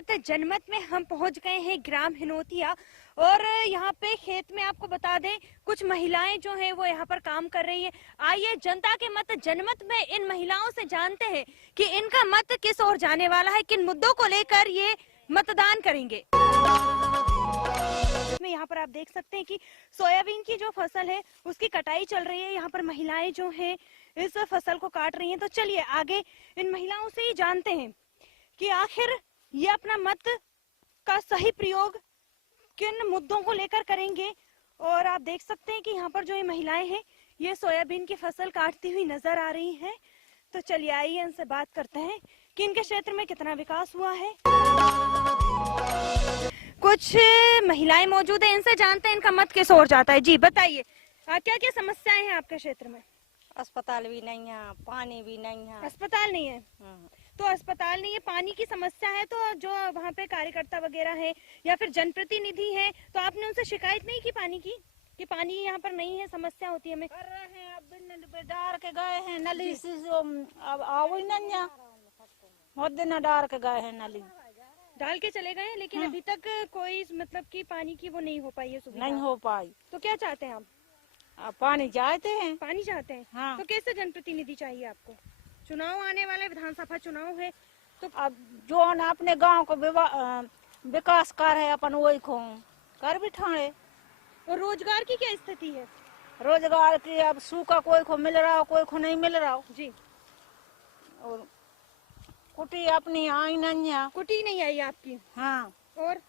मत जनमत में हम पहुंच गए हैं ग्राम हिनोतिया। और यहाँ पे खेत में आपको बता दें कुछ महिलाएं जो हैं वो यहाँ पर काम कर रही हैं। आइए जनता के मत जनमत में इन महिलाओं से जानते हैं कि इनका मत किस ओर जाने वाला है, किन मुद्दों को लेकर ये मतदान करेंगे। इसमें यहाँ पर आप देख सकते हैं कि सोयाबीन की जो फसल है उसकी कटाई चल रही है। यहाँ पर महिलाएं जो हैं इस फसल को काट रही हैं। तो चलिए आगे इन महिलाओं से ही जानते हैं कि आखिर ये अपना मत का सही प्रयोग किन मुद्दों को लेकर करेंगे। और आप देख सकते हैं कि यहाँ पर जो ये महिलाएं हैं ये सोयाबीन की फसल काटती हुई नजर आ रही हैं। तो चलिए आइए इनसे बात करते हैं कि इनके क्षेत्र में कितना विकास हुआ है। कुछ महिलाएं मौजूद है, इनसे जानते हैं इनका मत किस ओर जाता है। जी बताइए, क्या क्या समस्याएं हैं आपके क्षेत्र में? अस्पताल भी नहीं है, पानी भी नहीं है। अस्पताल नहीं है? तो अस्पताल नहीं है, पानी की समस्या है, तो जो वहाँ पे कार्यकर्ता वगैरह है या फिर जनप्रतिनिधि है तो आपने उनसे शिकायत नहीं की पानी की कि पानी यहाँ पर नहीं है, समस्या होती है हमें? कर रहे हैं, अब डार के गए हैं नली से, अब आओ ही नहीं है, बहुत दिन डार के गए हैं नली, डाल के चले गए, लेकिन अभी तक कोई मतलब कि पानी की वो नहीं हो पाई है सुविधा। नहीं हो पाई। तो क्या चाहते हैं आप? पानी चाहते हैं। पानी चाहते हैं? हाँ। तो कैसे जनप्रतिनिधि चाहिए आपको? चुनाव आने वाले, विधानसभा चुनाव है, तो अब जो अपने गांव को विकास कर है अपन वही को कर बिठाए। और रोजगार की क्या स्थिति है? रोजगार की अब सूखा कोई को मिल रहा हो, कोई को नहीं मिल रहा हो जी। और कुटी अपनी आई नहीं है। कुटी नहीं आई आपकी? हाँ। और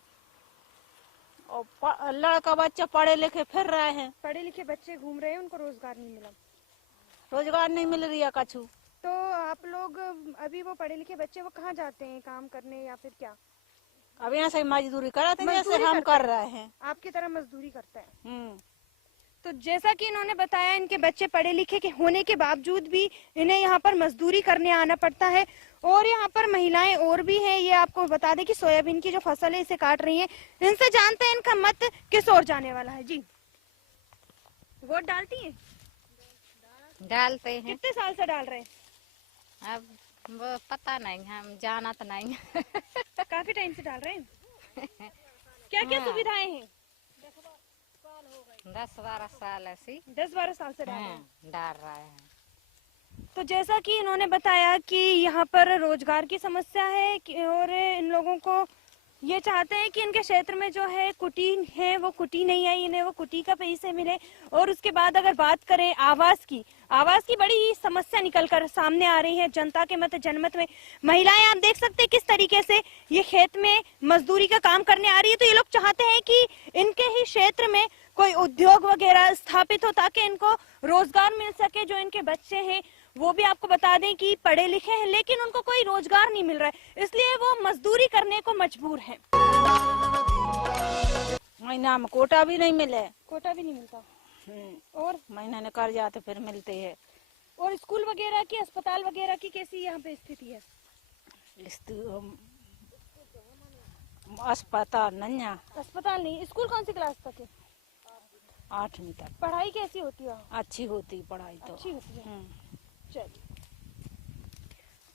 लड़का बच्चा पढ़े लिखे फिर रहे हैं। पढ़े लिखे बच्चे घूम रहे हैं, उनको रोजगार नहीं मिला। रोजगार नहीं मिल रही है कछु। तो आप लोग अभी वो पढ़े लिखे बच्चे वो कहाँ जाते हैं काम करने या फिर क्या? अब यहाँ से मजदूरी कराते हैं जैसे हम कर रहे हैं। आपकी तरह मजदूरी करते हैं। तो जैसा कि इन्होंने बताया इनके बच्चे पढ़े लिखे के होने के बावजूद भी इन्हें यहाँ पर मजदूरी करने आना पड़ता है। और यहाँ पर महिलाएं और भी हैं, ये आपको बता दें कि सोयाबीन की जो फसल है इसे काट रही हैं। इनसे जानते हैं इनका मत किस ओर जाने वाला है। जी, वोट डालती हैं? डालते हैं। कितने साल से डाल रहे हैं? अब वो पता नहीं, हम जाना तो नहीं। काफी टाइम से डाल रहे हैं। क्या क्या सुविधाएं हैं? 10-12 साल ऐसी 10-12 साल से डाल रहे हैं। डाल रहे हैं। तो जैसा कि इन्होंने बताया कि यहाँ पर रोजगार की समस्या है और इन लोगों को ये चाहते हैं कि इनके क्षेत्र में जो है कुटी है वो कुटी नहीं आई, इन्हें वो कुटी का पैसे मिले। और उसके बाद अगर बात करें आवास की बड़ी समस्या निकल कर सामने आ रही है जनता के मत जनमत में। महिलाएं आप देख सकते हैं किस तरीके से ये खेत में मजदूरी का काम करने आ रही है। तो ये लोग चाहते हैं कि इनके ही क्षेत्र में कोई उद्योग वगैरह स्थापित हो ताकि इनको रोजगार मिल सके। जो इनके बच्चे हैं वो भी आपको बता दें कि पढ़े लिखे हैं लेकिन उनको कोई रोजगार नहीं मिल रहा है, इसलिए वो मजदूरी करने को मजबूर हैं। महीना में कोटा भी नहीं मिले। कोटा भी नहीं मिलता। और महीना ने कर जाते फिर मिलते हैं। और स्कूल वगैरह की, अस्पताल वगैरह की कैसी यहाँ पे स्थिति है? अस्पताल नहीं है। अस्पताल नहीं, स्कूल कौन सी क्लास तक है? 8वीं तक। पढ़ाई कैसी होती है? अच्छी होती पढ़ाई तो। अच्छी होती है। चलिए,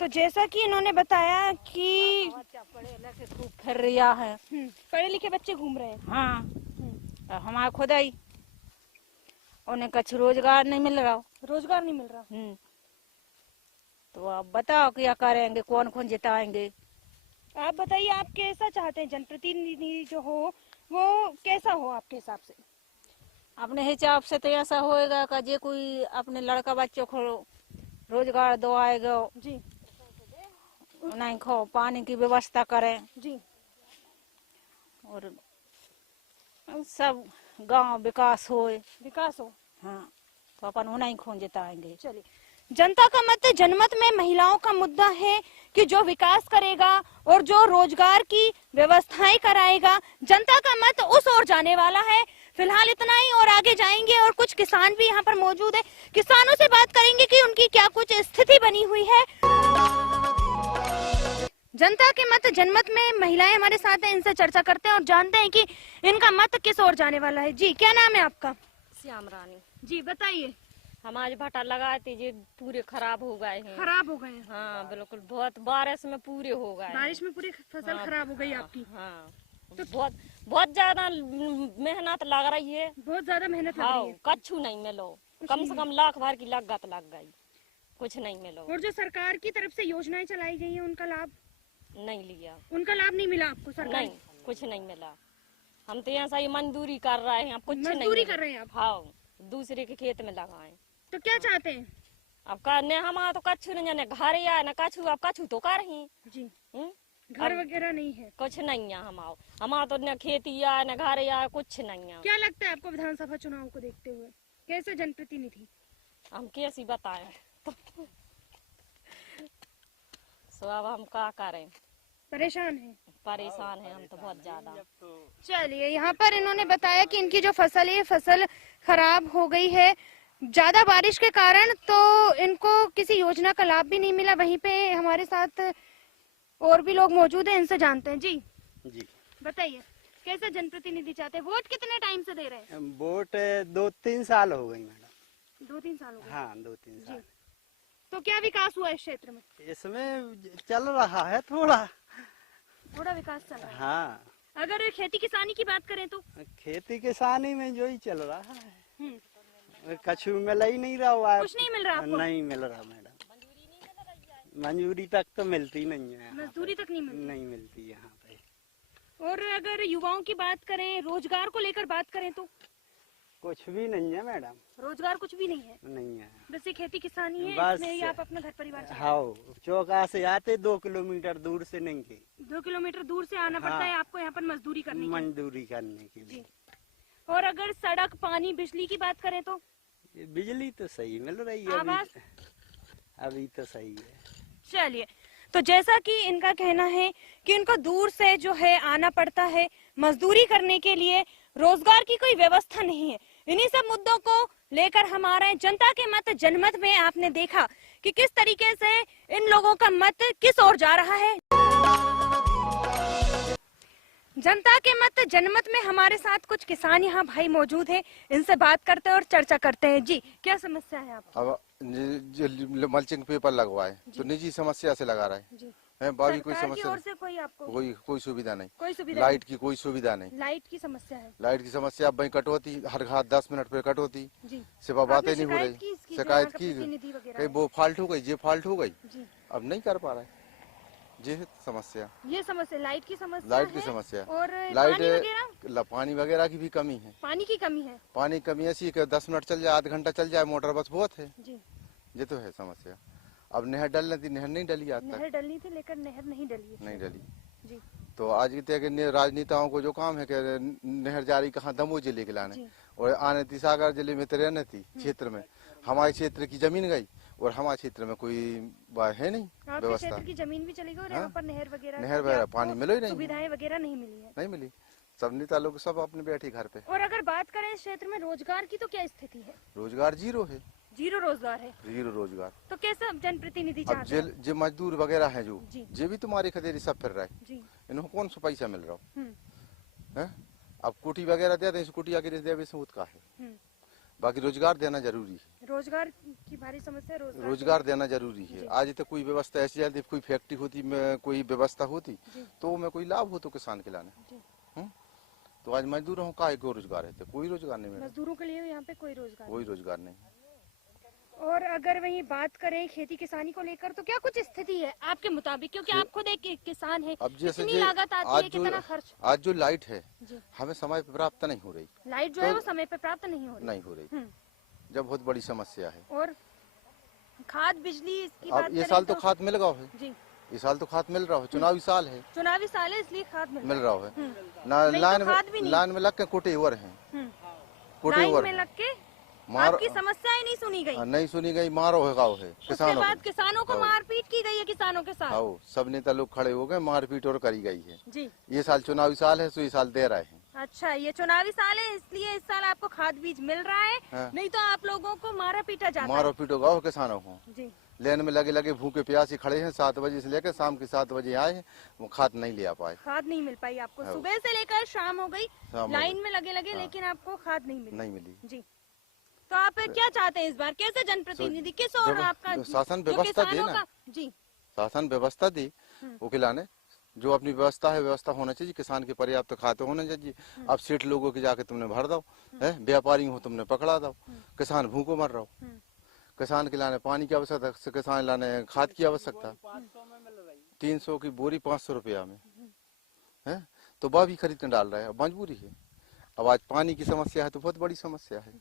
तो जैसा कि इन्होंने बताया कि पढ़े लिखे खूब फिर रिया है। पढ़े लिखे बच्चे घूम रहे हैं। हाँ। हमारा खुद ही उन्हें कुछ रोजगार नहीं मिल रहा। रोजगार नहीं मिल रहा। तो आप बताओ क्या करेंगे, कौन कौन जिताएंगे? आप बताइए, आप कैसा चाहते हैं जनप्रतिनिधि जो हो वो कैसा हो आपके हिसाब से? अपने हिसाब से तो ऐसा होएगा कि जे कोई अपने लड़का बच्चों को रोजगार दवाएगा जी, नहीं खो पानी की व्यवस्था करें जी, और सब गांव विकास हो। हाँ, तो अपन उन्हें खोज जिताएंगे। चलिए, जनता का मत जनमत में महिलाओं का मुद्दा है कि जो विकास करेगा और जो रोजगार की व्यवस्थाएं कराएगा, जनता का मत उस ओर जाने वाला है। फिलहाल इतना ही और आगे जाएंगे और कुछ किसान भी यहाँ पर मौजूद है, किसानों से बात करेंगे कि उनकी क्या कुछ स्थिति बनी हुई है। जनता के मत जनमत में महिलाएं हमारे साथ हैं, इनसे चर्चा करते हैं और जानते हैं कि इनका मत किस ओर जाने वाला है। जी, क्या नाम है आपका? श्याम रानी। जी बताइए। हम आज भट्टा लगाए थे ये पूरे खराब हो गए हैं। खराब हो गए हैं। हाँ बिल्कुल, बहुत बारिश में पूरे हो गए हैं। बारिश में पूरी फसल खराब हो गई आपकी। हाँ तो बहुत ज्यादा मेहनत लग रही है। बहुत ज्यादा मेहनत लग हाँ रही है। कच्छू नहीं मिलो, कम से कम लाख भर की लागत लग गई, कुछ नहीं मिलो। और जो सरकार की तरफ से योजनाएं चलाई गई हैं उनका लाभ नहीं लिया, उनका लाभ नहीं मिला आपको? सरकार नहीं कुछ नहीं मिला। हम तो यहाँ से मजदूरी कर रहे हैं, अब कुछ नहीं मजदूरी मिला। कर रहे हैं आप? हाँ दूसरे के खेत में लगाए। तो क्या चाहते हैं? अब करने हम तो कच्छू नहीं जाने घर या न कच्छू, अब कच्छू तो कर ही जी घर वगैरह नहीं है? कुछ नहीं है। हम तो न खेती या न घर या कुछ नहीं है। क्या लगता है आपको विधानसभा चुनाव को देखते हुए कैसे जनप्रतिनिधि? हम कैसी बताएं सो अब हम क्या करें, परेशान है? परेशान है हम तो बहुत ज्यादा। चलिए, यहाँ पर इन्होंने बताया कि इनकी जो फसल है फसल खराब हो गई है ज्यादा बारिश के कारण, तो इनको किसी योजना का लाभ भी नहीं मिला। वहीं पे हमारे साथ और भी लोग मौजूद हैं, इनसे जानते हैं। जी बताइए, कैसे जनप्रतिनिधि चाहते हैं? वोट कितने टाइम से दे रहे हैं? वोट 2-3 साल हो गई मैडम। 2-3 साल हो गए। हाँ 2-3 साल। तो क्या विकास हुआ इस क्षेत्र में? इसमें चल रहा है थोड़ा विकास चल रहा है। हाँ अगर खेती किसानी की बात करें तो खेती किसानी में जो ही चल रहा है, हम्म, कछु मिल ही नहीं रहा हुआ है। कुछ नहीं मिल रहा आपको? नहीं मिल रहा मैडम, मंजूरी तक तो मिलती नहीं है। मजदूरी तक नहीं मिलती? नहीं मिलती यहाँ पे। और अगर युवाओं की बात करें, रोजगार को लेकर बात करें तो कुछ भी नहीं है मैडम, रोजगार कुछ भी नहीं है। नहीं है। बस ये खेती किसानी है, बस इसमें ही आप अपना घर परिवार चलाते हैं। हाँ चौका से आते 2 किलोमीटर दूर से नहीं के 2 किलोमीटर दूर से आना पड़ता है आपको यहाँ पर मजदूरी करने के लिए। मजदूरी करने के लिए। और अगर सड़क, पानी, बिजली की बात करें तो बिजली तो सही मिल रही है आवास? अभी तो सही है। चलिए, तो जैसा कि इनका कहना है कि इनको दूर से जो है आना पड़ता है मजदूरी करने के लिए, रोजगार की कोई व्यवस्था नहीं है। इन्हीं सब मुद्दों को लेकर हमारे जनता के मत जनमत में आपने देखा कि किस तरीके से इन लोगों का मत किस ओर जा रहा है। जनता के मत जनमत में हमारे साथ कुछ किसान यहाँ भाई मौजूद हैं, इनसे बात करते हैं और चर्चा करते हैं। जी क्या समस्या है आपको? अब जो मल्चिंग पेपर लगवाए तो निजी समस्या से लगा रहा जी। है बाकी कोई सरकार की समस्या ओर से कोई आपको कोई सुविधा नहीं। कोई सुविधा लाइट की कोई सुविधा नहीं। नहीं? लाइट की समस्या है? लाइट की समस्या अब वही कटौती हर घाट 10 मिनट पे कटौती जी। सिवा बातें आपने नहीं हो शिकायत की रही। इसकी जो शिकायत यहाँ का की प्रतिनिधि वगैरह कहीं है? वो फाल्ट हो गई, ये फाल्ट हो गई, जी। अब नहीं कर पा रहा है। ये है समस्या, ये समस्या लाइट की समस्या लाइट की है। समस्या। और लाइट पानी वगैरह की भी कमी है। पानी की कमी है? पानी की कमी ऐसी कि 10 मिनट चल जाए, आधा घंटा चल जाए, मोटर बस बहुत है। जी। ये तो है समस्या। अब नहर डलनी थी, नहर नहीं डली आज नहर तक, डलनी थी लेकिन नहर नहीं डली है। नहीं डली। जी। तो आज के राजनेताओं को जो काम है कि नहर जारी कहाँ दमोह जिले के लाने, जी। और आने थी सागर जिले में तो रहने थी क्षेत्र में, हमारे क्षेत्र की जमीन गई और हमारे क्षेत्र में कोई है नहीं आपके व्यवस्था। क्षेत्र की जमीन भी चली गई और हाँ। यहाँ पर नहर वगैरह नहर की वगैरह आपको पानी मिलो ही नहीं, सुविधाएं वगैरह नहीं मिली है। नहीं मिली। सब नेता लोग सब अपने बैठे घर पे। और अगर बात करें इस क्षेत्र में रोजगार की तो क्या स्थिति है? रोजगार जीरो है, जीरो रोजगार है। जीरो रोजगार। तो कैसे अब जनप्रतिनिधि अब चाहते हैं? जो मजदूर वगैरह है जो जी। जे भी तुम्हारी खदेरी सब फिर रहा है, जी। इन्हों कौन सा पैसा मिल रहा हम्म। है? अब कुटी वगैरह देते हैं, कुटिया के देवे से का है। हम्म। बाकी रोजगार देना जरूरी है, रोजगार की भारी समस्या है। रोजगार देना जरूरी है। आज तक कोई व्यवस्था ऐसी आती, कोई फैक्ट्री होती में कोई व्यवस्था होती तो में कोई लाभ हो तो किसान के लाने। तो आज मजदूरों का एक रोजगार है, तो कोई रोजगार नहीं मिला, मजदूरों के लिए यहाँ पे कोई रोजगार कोई रोजगार नहीं। और अगर वही बात करें खेती किसानी को लेकर तो क्या कुछ स्थिति है आपके मुताबिक? क्योंकि आप खुद एक किसान है, अब जैसे कितनी लागत आती है, कितना खर्च? आज जो लाइट है जी। हमें समय पर प्राप्त नहीं हो रही। लाइट जो है वो समय पे प्राप्त नहीं हो रही। नहीं हो रही, जब बहुत बड़ी समस्या है। और खाद बिजली इसकी अब बात ये करें साल तो खाद मिल रहा है, जी। इस साल तो खाद मिल रहा है, चुनावी साल है, चुनावी साल है इसलिए खाद मिल रहा है। नहीं तो लाइन खाद भी नहीं। लाइन में लग के कोटे ओवर है, कोटे लाइन ओवर में लग के मार आपकी समस्याएं नहीं सुनी गई। नहीं सुनी गई, मारो है गाँव है उसके किसानों बाद किसानों को मारपीट की गई है किसानों के साथ। आओ सब नेता लोग खड़े हो गए, मारपीट और करी गई है। जी। ये साल चुनावी साल है, तो ये साल दे रहे हैं। अच्छा, ये चुनावी साल है इसलिए इस साल आपको खाद बीज मिल रहा है। हाँ। नहीं तो आप लोगों को मारा पीटा जाता मारो पीटो गाँव किसानों को। जी। लेन में लगे लगे भूखे प्यासे खड़े हैं, 7 बजे से लेकर शाम के 7 बजे आए हैं, वो खाद नहीं ले आ पाए। खाद नहीं मिल पाई आपको, हाँ। सुबह से लेकर शाम हो गई, शाम हो लाइन गई। में लगे हाँ। लेकिन आपको खाद नहीं मिली। नहीं मिली। जी। तो आप क्या चाहते हैं इस बार, कैसे जनप्रतिनिधि किस और आपका शासन जो व्यवस्था दे किसानों ना, का जी शासन व्यवस्था दे वो खिलाने, जो अपनी व्यवस्था है व्यवस्था होना चाहिए, किसान के पर्याप्त खाते होने चाहिए। अब सेठ लोगों के जाके तुमने भर दो, है व्यापारी हो तुमने पकड़ा दो, किसान भूखों मर रहा हो। किसान के लाने पानी की आवश्यकता, किसान लाने खाद की आवश्यकता, 300 की बोरी 500 रुपया में है, तो वह भी खरीद कर डाल रहा है, अब मजबूरी है। अब आज पानी की समस्या है तो बहुत बड़ी समस्या है।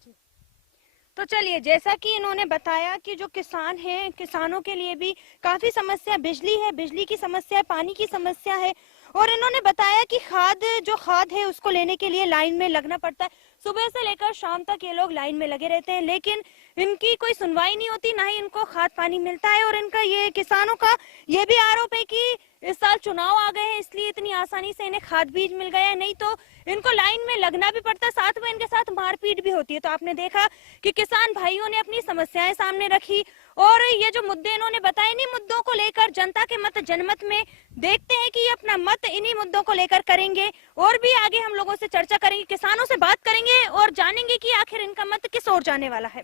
तो चलिए, जैसा कि इन्होंने बताया कि जो किसान हैं, किसानों के लिए भी काफी समस्या बिजली है, बिजली की समस्या है, पानी की समस्या है। और इन्होंने बताया कि खाद है उसको लेने के लिए लाइन में लगना पड़ता है। सुबह से लेकर शाम तक ये लोग लाइन में लगे रहते हैं, लेकिन इनकी कोई सुनवाई नहीं होती, ना ही इनको खाद पानी मिलता है। और इनका ये किसानों का ये भी आरोप है कि इस साल चुनाव आ गए हैं, इसलिए इतनी आसानी से इन्हें खाद बीज मिल गया है, नहीं तो इनको लाइन में लगना भी पड़ता है, साथ में इनके साथ मारपीट भी होती है। तो आपने देखा कि किसान भाइयों ने अपनी समस्याएं सामने रखी और ये जो मुद्दे इन्होंने बताए, इन्हीं मुद्दों को लेकर जनता के मत जनमत में देखते हैं कि ये अपना मत इन्हीं मुद्दों को लेकर करेंगे। और भी आगे हम लोगों से चर्चा करेंगे, किसानों से बात करेंगे और जानेंगे कि आखिर इनका मत किस ओर जाने वाला है।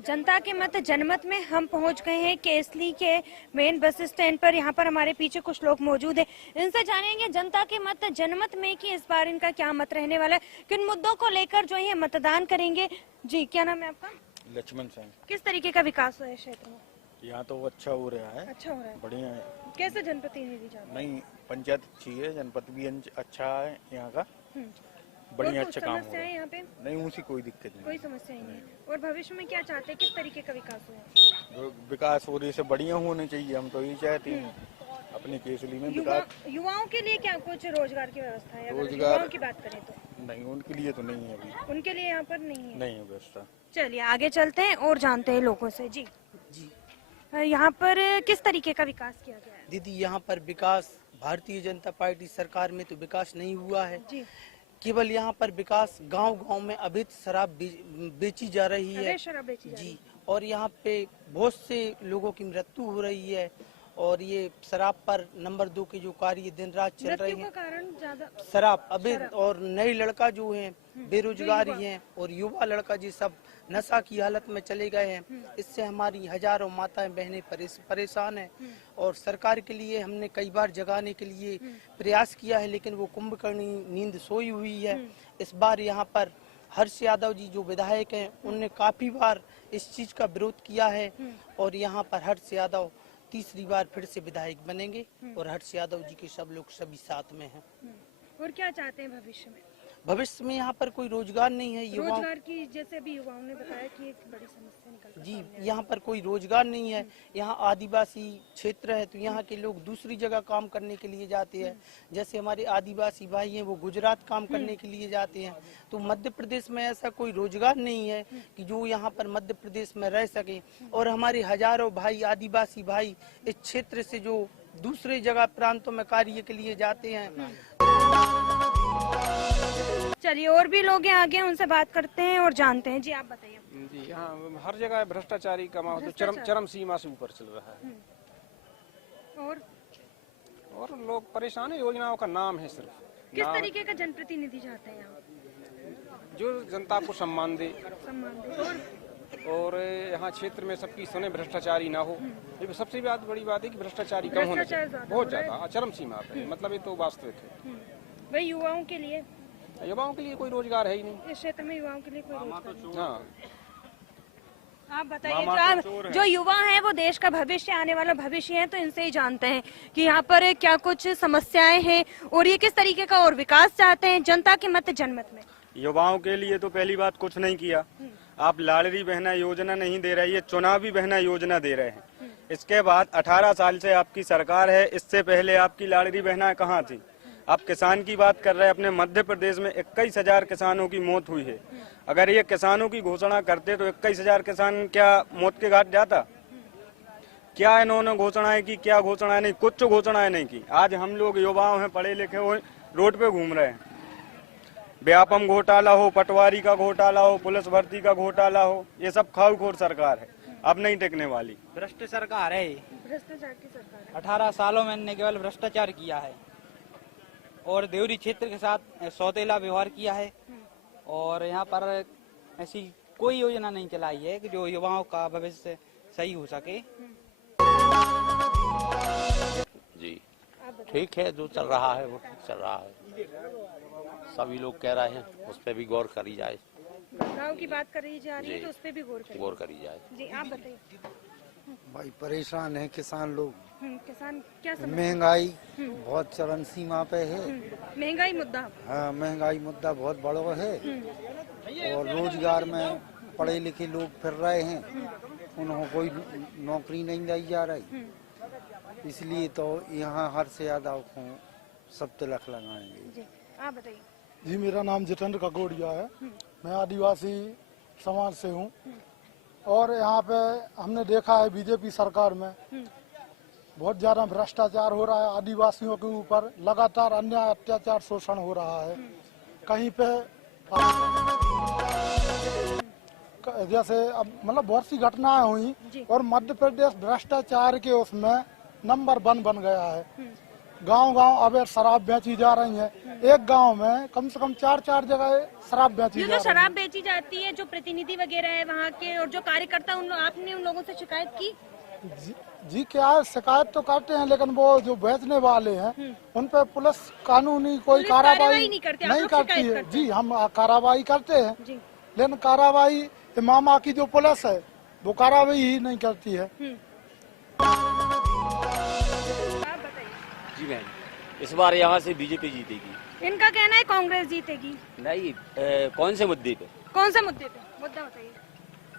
जनता के मत जनमत में हम पहुंच गए हैं केसली के मेन बस स्टैंड पर। यहाँ पर हमारे पीछे कुछ लोग मौजूद हैं, इनसे जानेंगे जनता के मत जनमत में कि इस बार इनका क्या मत रहने वाला है, किन मुद्दों को लेकर जो है मतदान करेंगे। जी, क्या नाम है आपका? लक्ष्मण सिंह। किस तरीके का विकास हुआ है क्षेत्र में? यहाँ तो अच्छा हो रहा है, अच्छा हो रहा है, बढ़िया है। कैसे जनप्रतिनिधि चाहते हैं? नहीं, पंचायत अच्छी है, जनपद भी अच्छा है यहाँ का, बढ़िया और अच्छा काम हो रहा समस्या है है। यहाँ पे? नहीं, उसी कोई दिक्कत नहीं। कोई समस्या ही नहीं है। और भविष्य में क्या चाहते हैं, किस तरीके का विकास हुआ? विकास हो रही से बढ़िया होने चाहिए, हम तो यही चाहते हैं अपनी केसली में विकास। युवाओं के लिए क्या कुछ रोजगार की व्यवस्था है? अगर रोजगार- युवाओं की बात करें तो नहीं, उनके लिए तो नहीं है अभी, उनके लिए यहाँ पर नहीं है। नहीं है व्यवस्था। चलिए आगे चलते हैं और जानते हैं लोगों से। जी जी यहाँ पर किस तरीके का विकास किया गया है? दीदी, यहाँ पर विकास भारतीय जनता पार्टी सरकार में तो विकास नहीं हुआ है। जी, केवल यहाँ पर विकास गांव-गांव में अवैध शराब बेची जा रही है। अवैध शराब बेची जा रही जी, और यहाँ पे बहुत से लोगों की मृत्यु हो रही है और ये शराब पर नंबर 2 के जो कार्य दिन रात चल रहे मृत्यु का हैं। कारण ज्यादा शराब अवैध, और नए लड़का जो हैं बेरोजगारी हैं और युवा लड़का जी सब नशा की हालत में चले गए हैं। इससे हमारी हजारों माताएं बहनें परेशान हैं और सरकार के लिए हमने कई बार जगाने के लिए प्रयास किया है, लेकिन वो कुंभकर्णी नींद सोई हुई है। इस बार यहाँ पर हर्ष यादव जी जो विधायक हैं, उनने काफी बार इस चीज का विरोध किया है और यहाँ पर हर्ष यादव तीसरी बार फिर से विधायक बनेंगे और हर्ष यादव जी के सब लोग सभी साथ में हैं। और क्या चाहते हैं भविष्य में? भविष्य में यहाँ पर कोई रोजगार नहीं है युवाओं, रोजगार की, जैसे अभी युवाओं ने बताया कि एक बड़ी समस्या निकल जी यहाँ पर कोई रोजगार नहीं है। यहाँ आदिवासी क्षेत्र है तो यहाँ के लोग दूसरी जगह काम करने के लिए जाते हैं। जैसे हमारे आदिवासी भाई हैं वो गुजरात काम करने के लिए जाते हैं। तो मध्य प्रदेश में ऐसा कोई रोजगार नहीं है कि जो यहाँ पर मध्य प्रदेश में रह सके। और हमारे हजारों भाई आदिवासी भाई इस क्षेत्र से जो दूसरे जगह प्रांतों में कार्य के लिए जाते हैं। चलिए और भी लोग हैं आगे, उनसे बात करते हैं और जानते हैं। जी आप बताइए। जी, यहाँ हर जगह भ्रष्टाचारी का माहौल तो चरम सीमा से ऊपर चल रहा है और लोग परेशान है। योजनाओं का नाम है सिर्फ। किस तरीके का जनप्रतिनिधि चाहते हैं यहाँ? जो जनता को सम्मान दे सम्मान दे और यहाँ क्षेत्र में सबकी सुने, भ्रष्टाचारी ना हो। ये सबसे बड़ी बात है कि भ्रष्टाचारी कम होना चाहिए, बहुत ज्यादा चरम सीमा पे, मतलब ये तो वास्तविक है। वही युवाओं के लिए कोई रोजगार है ही नहीं इस क्षेत्र में, युवाओं के लिए कोई रोजगार नहीं। हाँ, आप बताइए, जो युवा हैं वो देश का भविष्य, आने वाला भविष्य है, तो इनसे ही जानते हैं कि यहाँ पर क्या कुछ समस्याएं हैं और ये किस तरीके का और विकास चाहते हैं जनता के मत जनमत में। युवाओं के लिए तो पहली बात कुछ नहीं किया, आप लाडली बहना योजना नहीं दे रही है, चुनावी बहना योजना दे रहे हैं। इसके बाद 18 साल से आपकी सरकार है, इससे पहले आपकी लाडली बहना कहाँ थी? आप किसान की बात कर रहे हैं, अपने मध्य प्रदेश में 21,000 किसानों की मौत हुई है। अगर ये किसानों की घोषणा करते तो 21,000 किसान क्या मौत के घाट जाता? क्या इन्होंने घोषणाएं की, क्या घोषणाएं नहीं? कुछ घोषणाएं नहीं की। आज हम लोग युवाओं हैं, पढ़े लिखे हुए, रोड पे घूम रहे हैं। व्यापम घोटाला हो, पटवारी का घोटाला हो, पुलिस भर्ती का घोटाला हो, ये सब खाऊखोर सरकार है, अब नहीं टिकने वाली। भ्रष्ट सरकार है, भ्रष्टाचार की सरकार है। 18 सालों में इन्होंने केवल भ्रष्टाचार किया है और देवरी क्षेत्र के साथ सौतेला व्यवहार किया है और यहाँ पर ऐसी कोई योजना नहीं चलाई है कि जो युवाओं का भविष्य सही हो सके। जी ठीक है, जो चल रहा है वो ठीक चल रहा है, सभी लोग कह रहे हैं, उस पर भी गौर करी जाए। गाँव की बात करी जा रही है तो उस पर भी गौर करी जाए। जी आप बताइए। भाई परेशान है किसान लोग, किसान क्या समझ? महंगाई बहुत चरम सीमा पे है। महंगाई मुद्दा, हाँ महंगाई मुद्दा बहुत बड़ा है और रोजगार में पढ़े लिखे लोग फिर रहे हैं, उन्हें कोई नौकरी नहीं दी जा रही, इसलिए तो यहाँ हर से ज्यादा सब तिलक लगाएंगे। जी आप बताइए। जी मेरा नाम जितेंद्र ककोड़िया है, मैं आदिवासी समाज से हूँ और यहाँ पे हमने देखा है बीजेपी सरकार में बहुत ज्यादा भ्रष्टाचार हो रहा है, आदिवासियों के ऊपर लगातार अन्याय अत्याचार शोषण हो रहा है। कहीं पे जैसे अब मतलब बहुत सी घटनाएं हुई और मध्य प्रदेश भ्रष्टाचार के उसमें नंबर 1 बन गया है। गांव-गांव अवैध शराब बेची जा रही है, एक गांव में कम से कम 4 जगह शराब बेची जा रही है। जो शराब बेची जाती है, जो प्रतिनिधि वगैरह है वहाँ के और जो कार्यकर्ता आपने उन लोगों से शिकायत की? जी क्या है, शिकायत तो करते हैं लेकिन वो जो बेचने वाले हैं उन पे पुलिस कानूनी कोई कार्रवाई नहीं करती है। जी हम कार्रवाई करते हैं लेकिन कार्रवाई इमामा की जो पुलिस है वो कार्रवाई ही नहीं करती है। जी मैम, इस बार यहाँ से बीजेपी जीतेगी। इनका कहना है कांग्रेस जीतेगी। नहीं, कौन से मुद्दे पे? कौन से मुद्दे पे? मुद्दा बताइए।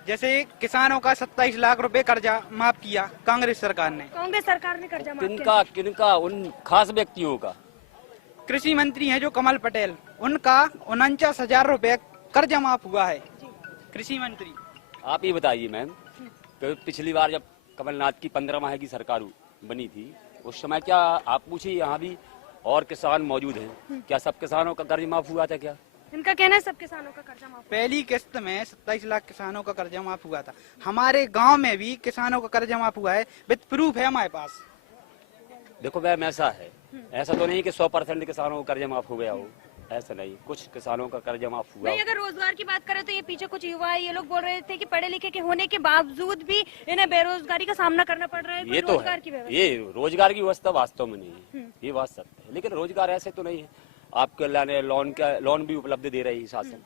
जैसे किसानों का 27 लाख रुपए कर्जा माफ किया कांग्रेस सरकार ने। कांग्रेस सरकार ने कर्जा माफ किया। किनका? उन खास व्यक्तियों का। कृषि मंत्री हैं जो कमल पटेल, उनका 49,000 रुपए कर्जा माफ हुआ है। कृषि मंत्री। आप ये बताइए मैम, पिछली बार जब कमलनाथ की 15 माह की सरकार बनी थी उस समय क्या आप पूछिए यहाँ भी और किसान मौजूद हैं, क्या सब किसानों का कर्ज माफ हुआ था? क्या इनका कहना है सब किसानों का कर्जा माफ? पहली किस्त में 27 लाख किसानों का कर्जा माफ हुआ था। हमारे गांव में भी किसानों का कर्जा माफ हुआ है, विद प्रूफ है हमारे पास। देखो मैम, ऐसा है, ऐसा तो नहीं कि 100% किसानों का कर्जा माफ हो गया हो, ऐसा नहीं, कुछ किसानों का कर्जा माफ हुआ। नहीं, अगर रोजगार की बात करें तो ये पीछे कुछ युवा है, ये लोग बोल रहे थे कि पढ़े लिखे के होने के बावजूद भी इन्हें बेरोजगारी का सामना करना पड़ रहा है। ये तो है, ये रोजगार की व्यवस्था वास्तव में नहीं है, ये बात सत्य है। लेकिन रोजगार ऐसे तो नहीं है, आपके लोन भी उपलब्ध दे रही है शासन,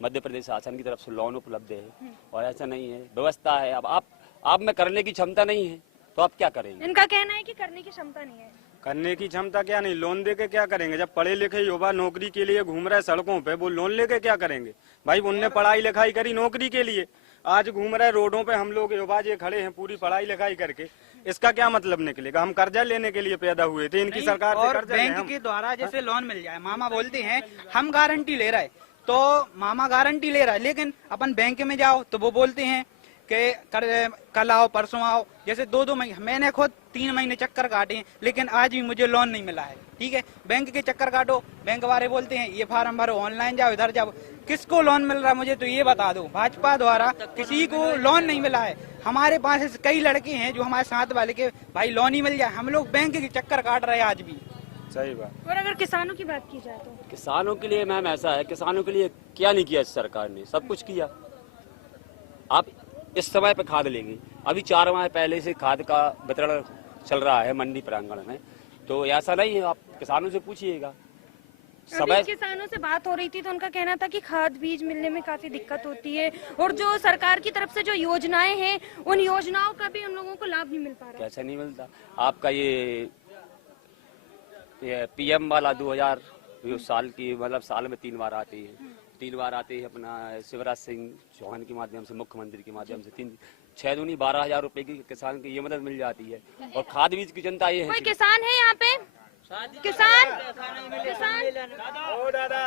मध्य प्रदेश शासन की तरफ से लोन उपलब्ध है और ऐसा नहीं है, व्यवस्था है। अब आप में करने की क्षमता नहीं है तो आप क्या करेंगे? इनका कहना है कि करने की क्षमता नहीं है। करने की क्षमता क्या नहीं, लोन देके क्या करेंगे? जब पढ़े लिखे युवा नौकरी के लिए घूम रहे सड़कों पे, वो लोन लेके क्या करेंगे? भाई उनने पढ़ाई लिखाई करी नौकरी के लिए, आज घूम रहे रोडों पे हम लोग युवा जो खड़े हैं पूरी पढ़ाई लिखाई करके, इसका क्या मतलब निकलेगा? हम कर्जा लेने के लिए पैदा हुए थे, इनकी सरकार से कर्जा बैंक के द्वारा जैसे लोन मिल जाए, मामा बोलते हैं हम गारंटी ले रहे, तो मामा गारंटी ले रहा है, लेकिन अपन बैंक में जाओ तो वो बोलते हैं कि कल आओ परसों आओ। जैसे 2-2 महीने, मैंने खुद 3 महीने चक्कर काटे हैं लेकिन आज भी मुझे लोन नहीं मिला है। ठीक है, बैंक के चक्कर काटो, बैंक वाले बोलते हैं ये फार्म भरो, ऑनलाइन जाओ, इधर जाओ। किसको लोन मिल रहा है मुझे तो ये बता दो। भाजपा द्वारा किसी को लोन नहीं मिला है। हमारे पास कई लड़के हैं जो हमारे साथ वाले के भाई लोन ही मिल जाए, हम लोग बैंक के चक्कर काट रहे हैं आज भी। सही बात। और अगर किसानों की बात की जाए तो किसानों के लिए मैम ऐसा है, किसानों के लिए क्या नहीं किया सरकार ने? सब कुछ किया। आप इस समय पे खाद लेंगे, अभी 4 माह पहले से खाद का वितरण चल रहा है मंडी प्रांगण में, तो ऐसा नहीं है, आप किसानों से पूछिएगा। अभी किसानों से बात हो रही थी तो उनका कहना था कि खाद बीज मिलने में काफी दिक्कत होती है और जो सरकार की तरफ से जो योजनाएं हैं उन योजनाओं का भी उन लोगों को लाभ नहीं मिल पा रहा। कैसे नहीं मिलता? आपका ये PM वाला 2000 साल की, मतलब साल में 3 बार आती है, 3 बार आते हैं अपना शिवराज सिंह चौहान के माध्यम से, मुख्यमंत्री के माध्यम से 6 दूनी 12,000 रुपए की किसान की ये मदद मिल जाती है। और खाद बीज की जनता ये है। कोई किसान है यहाँ पे? किसान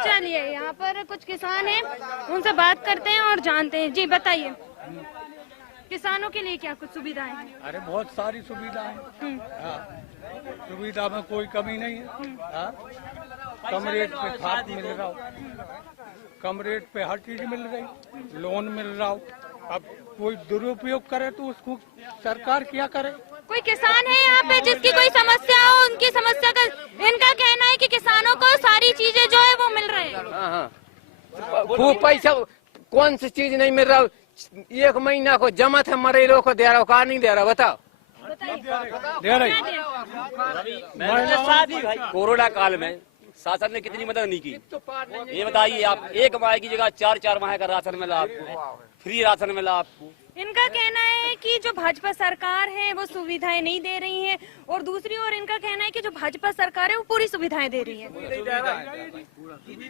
चलिए यहाँ पर कुछ किसान हैं, उनसे बात करते हैं और जानते हैं। जी बताइए, किसानों के लिए क्या कुछ सुविधाएं हैं? अरे बहुत सारी सुविधाएं, सुविधा में कोई कमी नहीं है। कम रेट पे खाद मिल रहा हो, कम रेट पे हर चीज मिल रही, लोन मिल रहा हो। अब कोई दुरुपयोग करे तो उसको सरकार क्या करे? कोई किसान है यहाँ पे जिसकी कोई समस्या हो, उनकी समस्या का इनका कहना है कि किसानों को सारी चीजें जो है वो मिल रहे हैं। खूब पैसा कौन सी चीज नहीं मिल रहा, 1 महीना को जमा थे मरेलो को दे रहा हो, कहा नहीं दे रहा बताओ। दे रही कोरोना काल में शासन ने कितनी मदद नहीं की, ये बताइए आप। 1 माह की जगह 4-4 माह का राशन मिला आपको, फ्री राशन मिला आपको। इनका कहना है कि जो भाजपा सरकार है वो सुविधाएं नहीं दे रही है, और दूसरी ओर इनका कहना है कि जो भाजपा सरकार है वो पूरी सुविधाएं दे रही है।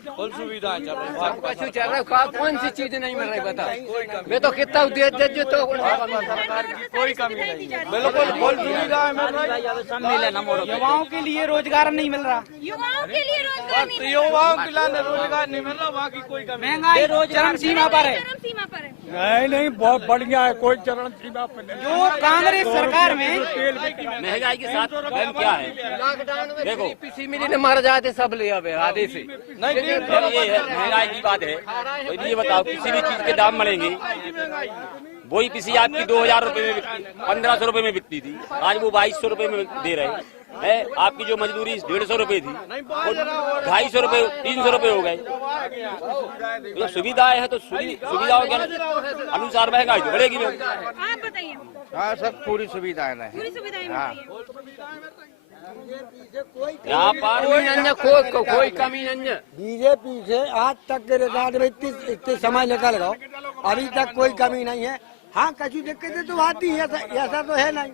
फुल सुविधाएं चल रही है, कौन सी चीज नहीं मिल रही बताओ। मैं तो कितना दे तो कोई कमी नहीं, बिल्कुल फुल सुविधाएं मिल रही। युवाओं के लिए रोजगार नहीं मिल रहा, युवाओं के लिए रोजगार नहीं, युवाओं के लिए रोजगार नहीं मिल रहा, बाकी कोई कमी। महंगाई चरम सीमा पर है, चरम सीमा पर है। नहीं बहुत बढ़िया है, कोई चरण सीमा पर नहीं। जो कांग्रेस सरकार में महंगाई के साथ क्या है, देखो किसी मिली ने मर जाते सब ले आवे आधे से नहीं, ये है महंगाई की बात है। तो ये बताओ किसी भी चीज के दाम बढ़ेंगे, वही किसी आपकी 2000 रुपए में 1500 रुपए में बिकती थी, आज वो 2200 रुपए में दे रहे हैं। आपकी जो मजदूरी 150 रुपए थी वो 250 रुपए 300 रुपए हो गए। तो सुविधाएं हैं तो सुविधाओं के अनुसार महंगाई तो बढ़ेगी। आप बताइए। हाँ सब पूरी सुविधाएं है, पूरी सुविधाएं यहाँ पर कोई कमी नहीं है। बीजेपी से आज तक के रिकॉर्ड में इतने समय निकल गए, अभी तक कोई कमी नहीं है। हाँ कछु दिक्कतें तो आती है, ऐसा तो है नहीं।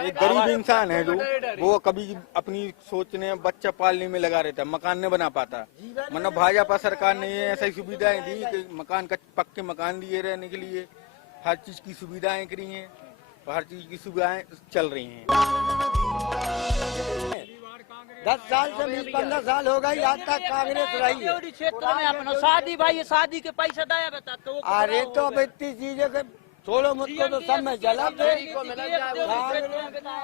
एक गरीब इंसान है जो वो कभी अपनी सोचने बच्चा पालने में लगा रहता है, मकान नहीं बना पाता। मतलब भाजपा सरकार ने ऐसी सुविधाएं दी कि मकान पक्के मकान दिए रहने के लिए, हर चीज की सुविधाएं करी हैं, हर चीज की सुविधाएं चल रही हैं। 10 साल से 20-15 साल हो गई, आज तक कांग्रेस रही है। क्षेत्र में अपना शादी भाई शादी के पैसा दया बता तो अरे तो अब इतनी चीजें के छोड़ो मुझको तो सब में जला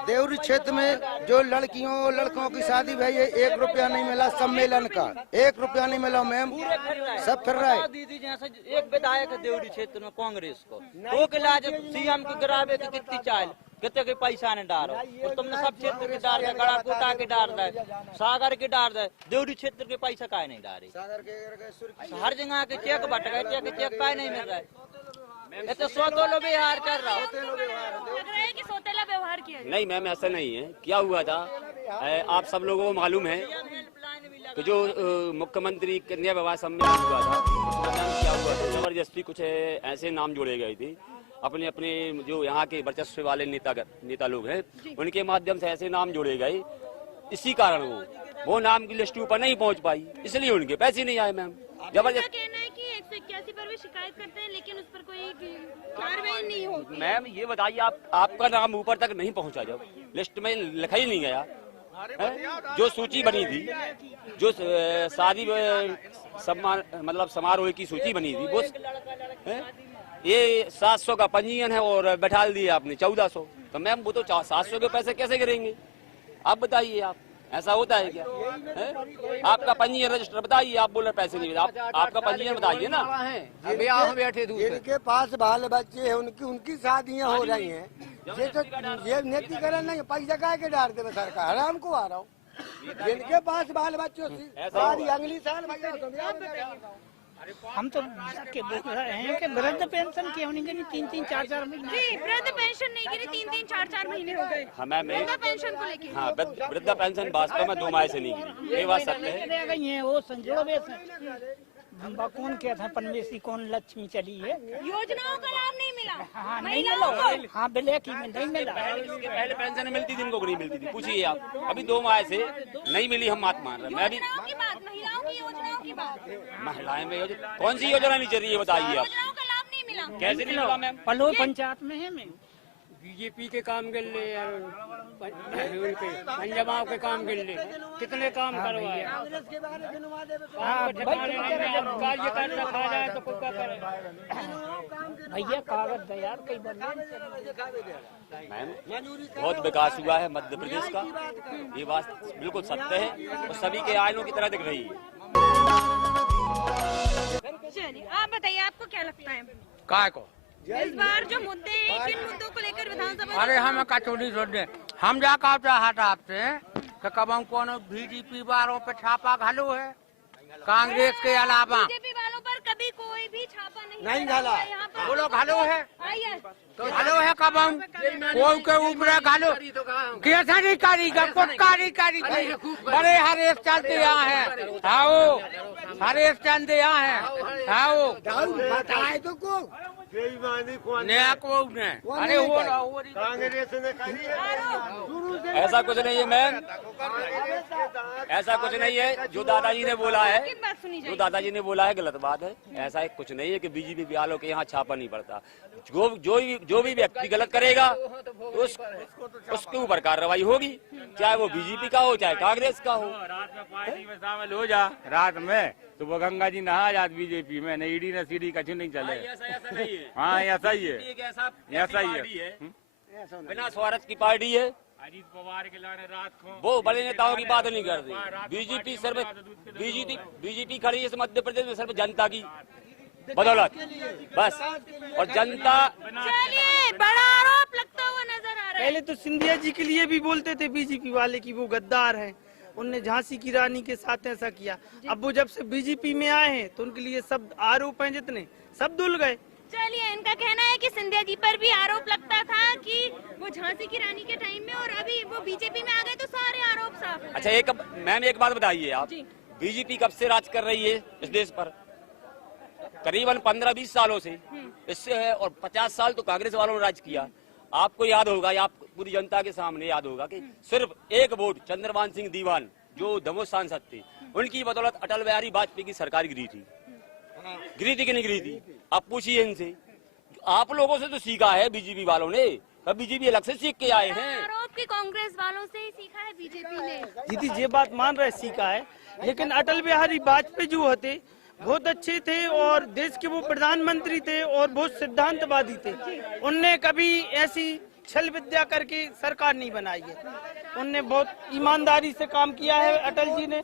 देवरी क्षेत्र में जो लड़कियों और लड़कों की शादी भाई है, 1 रुपया नहीं मिला सम्मेलन का, 1 रुपया नहीं मिला मैम, सब फिर रहा है। दीदी जैसे एक विधायक है देवरी क्षेत्र में कांग्रेस को, वो के लाज सीएम की गिरावे की कितनी चाल कितने के पैसा ने डालो, और तुमने सब क्षेत्र के डाल दिया, गड़ा कोटा के डाल दे, सागर के डाल दे, देवरी क्षेत्र के पैसा काहे नहीं डाले। हर जगह के चेक बट गए, चेक काहे नहीं मिल रहा है। तो सोतेला व्यवहार कर रहा लग रहा है कि सोतेला व्यवहार किया। नहीं मैम ऐसा नहीं है। क्या हुआ था, आप सब लोगों को मालूम है कि जो मुख्यमंत्री कन्या विवाह सम्मेलन हुआ था, क्या हुआ था, जबरदस्ती कुछ ऐसे नाम जोड़े गए थे अपने अपने जो यहाँ के वर्चस्व वाले नेता लोग हैं, उनके माध्यम से ऐसे नाम जोड़े गए। इसी कारण वो नाम की लिस्ट ऊपर नहीं पहुँच पाई, इसलिए उनके पैसे नहीं आए मैम। जबरदस्त कहना है कि 181 पर भी शिकायत करते हैं लेकिन उस पर कोई कार्रवाई नहीं होती। मैम ये बताइए आपका नाम ऊपर तक नहीं पहुंचा, जब लिस्ट में लिखा ही नहीं गया है? जो सूची बनी थी, जो शादी सम्मान मतलब समारोह की सूची बनी थी, वो ये 700 का पंजीयन है और बैठा दिया आपने 1400। तो मैम वो तो 700 के पैसे कैसे गिरेंगे आप बताइए। आप ऐसा होता है क्या है? आपका पंजीयन रजिस्टर बताइए, आप बोल रहे पैसे नहीं, आपका पंजीयन बताइए ना। बैठे जिनके पास बाल बच्चे हैं उनकी शादियां हो रही हैं, ये तो ये नीतिकरण नहीं, पैसा काहे के डाल दे सरकार, हराम को आ रहा हूँ। जिनके पास बाल बच्चों शादी अगली साल हम तो बोल रहे हैं कि वृद्ध पेंशन क्यों नहीं गिरी 3-3, 4-4 महीने। जी वृद्ध पेंशन नहीं गिरी, 3-3, 4-4 महीने हो गए। हाँ मैम वृद्ध पेंशन को लेके, हाँ वृद्धा पेंशन वास्तव में 2 माह से नहीं गिरी, ये बात सत्य है। रह गई है वो संजोग कौन क्या था पनवेशी कौन लक्ष्मी चली है, योजनाओं का लाभ नहीं मिला। हाँ नहीं मिला, हाँ ब्लैक में नहीं मिला। इसके पहले पेंशन मिलती थी, इनको नहीं मिलती थी, पूछिए आप। अभी 2 माह से नहीं मिली, हम बात मान रहे हैं। मैं भी महिलाओं की योजनाओं की बात, महिलाएं में कौन सी योजना नहीं चल रही है बताइए आप। योजनाओं का लाभ नहीं मिला, कैसे नहीं मिला मैम? पलोई पंचायत में है मैं बीजेपी के काम के लिए पंजाब के काम के लिए कितने काम करवाए। कार्यकर्ता खा जाए तो कोई क्या करे भैया, कागज तैयार कई बार मैम बहुत विकास हुआ है मध्य प्रदेश का, ये बात बिल्कुल सत्य है और सभी के आयनों की तरह दिख रही है। चलिए आप बताइए, आपको क्या लगता है काय को इस बार जो मुद्दे हैं, किन मुद्दों को लेकर विधानसभा? अरे हम कचौड़ी सोचते हम जा का चाहता आपसे कि कब हम कौन बीजेपी वालों पे छापा घालू है, कांग्रेस के अलावा बीजेपी वालों पर अभी कोई भी छापा नहीं डाला। यहाँ पर। वो लोग घालो है आइए तो घालो है कब हम कोई के ऊपर घालो कैसा नहीं कारीगर को कारीगरी बड़े हरेश चलते यहाँ है आओ हरेश चलते यहाँ है आओ बताए तो को नया को ने अरे वो कांग्रेस ने करी ऐसा कुछ नहीं है मैम, ऐसा कुछ नहीं है। जो दादाजी ने बोला है, जो दादाजी ने बोला है गलत बात है। ऐसा है कुछ नहीं है कि बीजेपी वालों के यहाँ छापा नहीं पड़ता। जो भी व्यक्ति गलत करेगा उसके ऊपर कार्रवाई होगी, चाहे वो बीजेपी का हो चाहे कांग्रेस का हो। रात में पार्टी में शामिल हो जा रात में तो वो गंगा जी नहा जात बीजेपी में, न ईडी न सीडी कछु नहीं चले। हाँ ऐसा ही है, ऐसा ही है। बिना स्वार्थ की पार्टी है। अजीत पवार के लाने रात को वो बड़े नेताओं की बात नहीं करते। बीजेपी सिर्फ बीजेपी खड़ी है इस मध्य प्रदेश में सिर्फ जनता की बदौलत बस। और जनता चलिए बड़ा आरोप लगता हुआ नजर आ रहा है। पहले तो सिंधिया जी के लिए भी बोलते थे बीजेपी वाले की वो गद्दार हैं, उनने झांसी की रानी के साथ ऐसा किया। अब वो जब से बीजेपी में आए हैं तो उनके लिए सब आरोप हैं जितने सब धुल गए। चलिए इनका कहना है कि सिंधिया जी पर भी आरोप लगता था कि वो झांसी की रानी के टाइम में, और अभी वो बीजेपी में आ गए तो सारे आरोप साफ हो गए। अच्छा एक मैम एक बात बताइए आप, बीजेपी कब से राज कर रही है इस देश पर? करीबन 15-20 सालों से इससे है, और 50 साल तो कांग्रेस वालों ने राज किया। आपको याद होगा या आप पूरी जनता के सामने याद होगा कि सिर्फ एक वोट चंद्रभान सिंह दीवान जो दमोह सांसद थे, उनकी बदौलत अटल बिहारी वाजपेयी की सरकार गिरी थी कि नहीं गिरी थी? अब पूछिए इनसे। आप लोगों से तो सीखा है बीजेपी वालों ने, कब बीजेपी अलग से सीख के आए हैं? आरोप की कांग्रेस वालों से ही सीखा है बीजेपी ने। दीदी ये बात मान रहे सीखा है, लेकिन अटल बिहारी वाजपेयी जो होते बहुत अच्छे थे और देश के वो प्रधानमंत्री थे और बहुत सिद्धांतवादी थे। उनने कभी ऐसी छल विद्या करके सरकार नहीं बनाई है, उनने बहुत ईमानदारी से काम किया है अटल जी ने।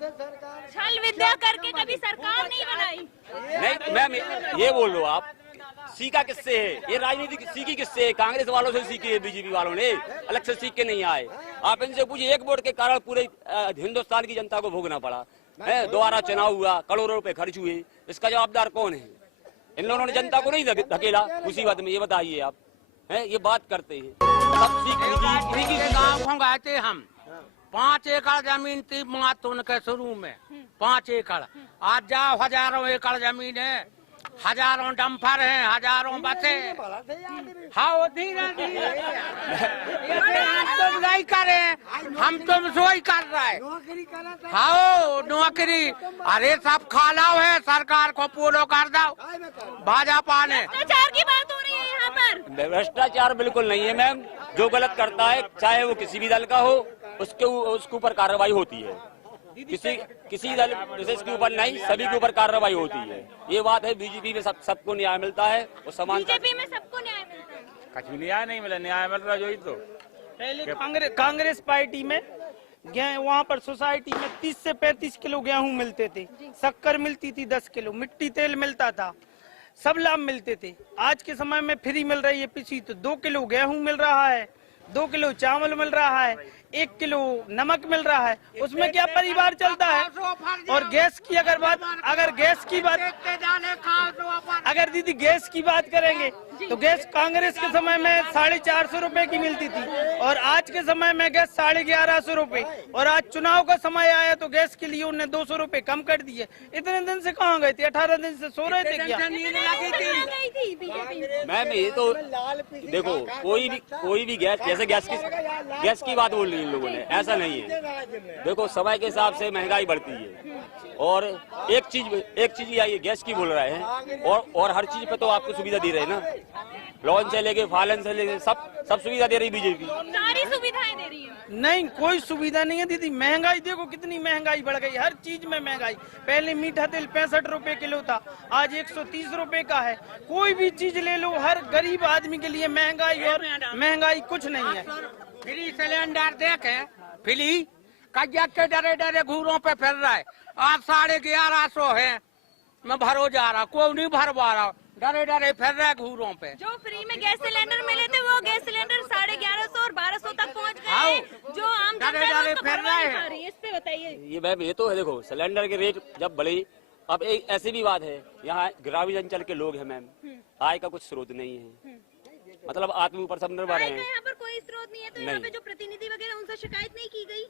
छल विद्या करके कभी सरकार नहीं बनाई। नहीं मैम ये बोल लो आप, सीखा किससे है? ये राजनीति सीखी किससे है? कांग्रेस वालों से सीखी है बीजेपी वालों ने, अलग से सीख के नहीं आए। आप इनसे पूछिए, एक वोट के कारण पूरे हिंदुस्तान की जनता को भोगना पड़ा है, दोबारा चुनाव हुआ, करोड़ों रुपए खर्च हुए, इसका जवाबदार कौन है? इन लोगों ने जनता को नहीं धकेला मुसीबत में, ये बताइए आप। है ये बात करते हैं गाँव गए थे हम, 5 एकड़ जमीन थी मातून के शुरू में, 5 एकड़। आज जाओ हजारों एकड़ जमीन है, हजारों डंपर हैं, हजारों बसें। हाँ धीरे धीरे हम तुम नहीं करे, हम तुम सोई कर रहे। हाँ नौकरी, अरे सब खालाओ है, सरकार को पूरा कर दो। भाजपा ने भ्रष्टाचार की बात हो रही है यहाँ पर। भ्रष्टाचार बिल्कुल नहीं है मैम। जो गलत करता है चाहे वो किसी भी दल का हो, उसके ऊपर कार्रवाई होती है। किसी दल विशेष के ऊपर नहीं, सभी के ऊपर कार्रवाई होती है। ये बात है। बीजेपी में सबको न्याय मिलता है और समानता। बीजेपी में सबको न्याय मिलता है। कछु न्याय नहीं मिला, न्याय मिल रहा जो ही तो। पहले कांग्रेस पार्टी में वहाँ पर सोसाइटी में 30 से 35 किलो गेहूं मिलते थे, शक्कर मिलती थी 10 किलो, मिट्टी तेल मिलता था, सब लाभ मिलते थे। आज के समय में फ्री मिल रही है पिसी, तो 2 किलो गेहूं मिल रहा है, 2 किलो चावल मिल रहा है, 1 किलो नमक मिल रहा है। उसमें क्या परिवार चलता है? और गैस की अगर दीदी गैस की बात करेंगे तो गैस कांग्रेस के समय में 450 रुपए की मिलती थी और आज के समय में गैस 1150 रुपए। और आज चुनाव का समय आया तो गैस के लिए उन्होंने 200 रुपए कम कर दिए। इतने दिन से कहाँ गए थे? 18 दिन से सो रहे थे क्या? मैम ये तो देखो, कोई भी गैस, जैसे गैस की बात बोल रही है इन लोगों ने, ऐसा नहीं है। देखो समय के हिसाब से महंगाई बढ़ती है और एक चीज आई गैस की बोल रहे हैं और हर चीज पे तो आपको सुविधा दे रहे हैं ना, लोन से लेके फालन से लेके सब सुविधा दे रही बीजेपी। सारी सुविधाएं दे रही है। नहीं कोई सुविधा नहीं है दीदी। महंगाई देखो कितनी महंगाई बढ़ गई, हर चीज में महंगाई। पहले मीठा तेल 65 रुपए किलो था, आज 130 रुपए का है। कोई भी चीज ले लो, हर गरीब आदमी के लिए महंगाई, और महंगाई कुछ नहीं है। फ्री सिलेंडर देखे फ्री कज्जा के डरे डरे घूरों पे फिर रहा है। आज 1150 है, मैं भरो जा रहा, कोई नहीं भरवा रहा, डरे डरे फिर रहे घूरों पे। जो फ्री में गैस सिलेंडर मिले थे वो गैस सिलेंडर 1150 और 1200 तक पहुंच गए। जो आम जनता है उसको भरवा नहीं पा रही है। इस पे बताइए। ये मैम ये तो है, देखो सिलेंडर के रेट जब बढ़े अब एक ऐसी भी बात है, यहाँ ग्रामीण अंचल के लोग हैं मैम, आय का कुछ स्रोत नहीं है, मतलब आत्मनिर्भर सब निर्भर आय हैं। का यहाँ पर कोई स्रोत नहीं है, तो यहाँ पे जो प्रतिनिधि वगैरह उनसे शिकायत नहीं की गई?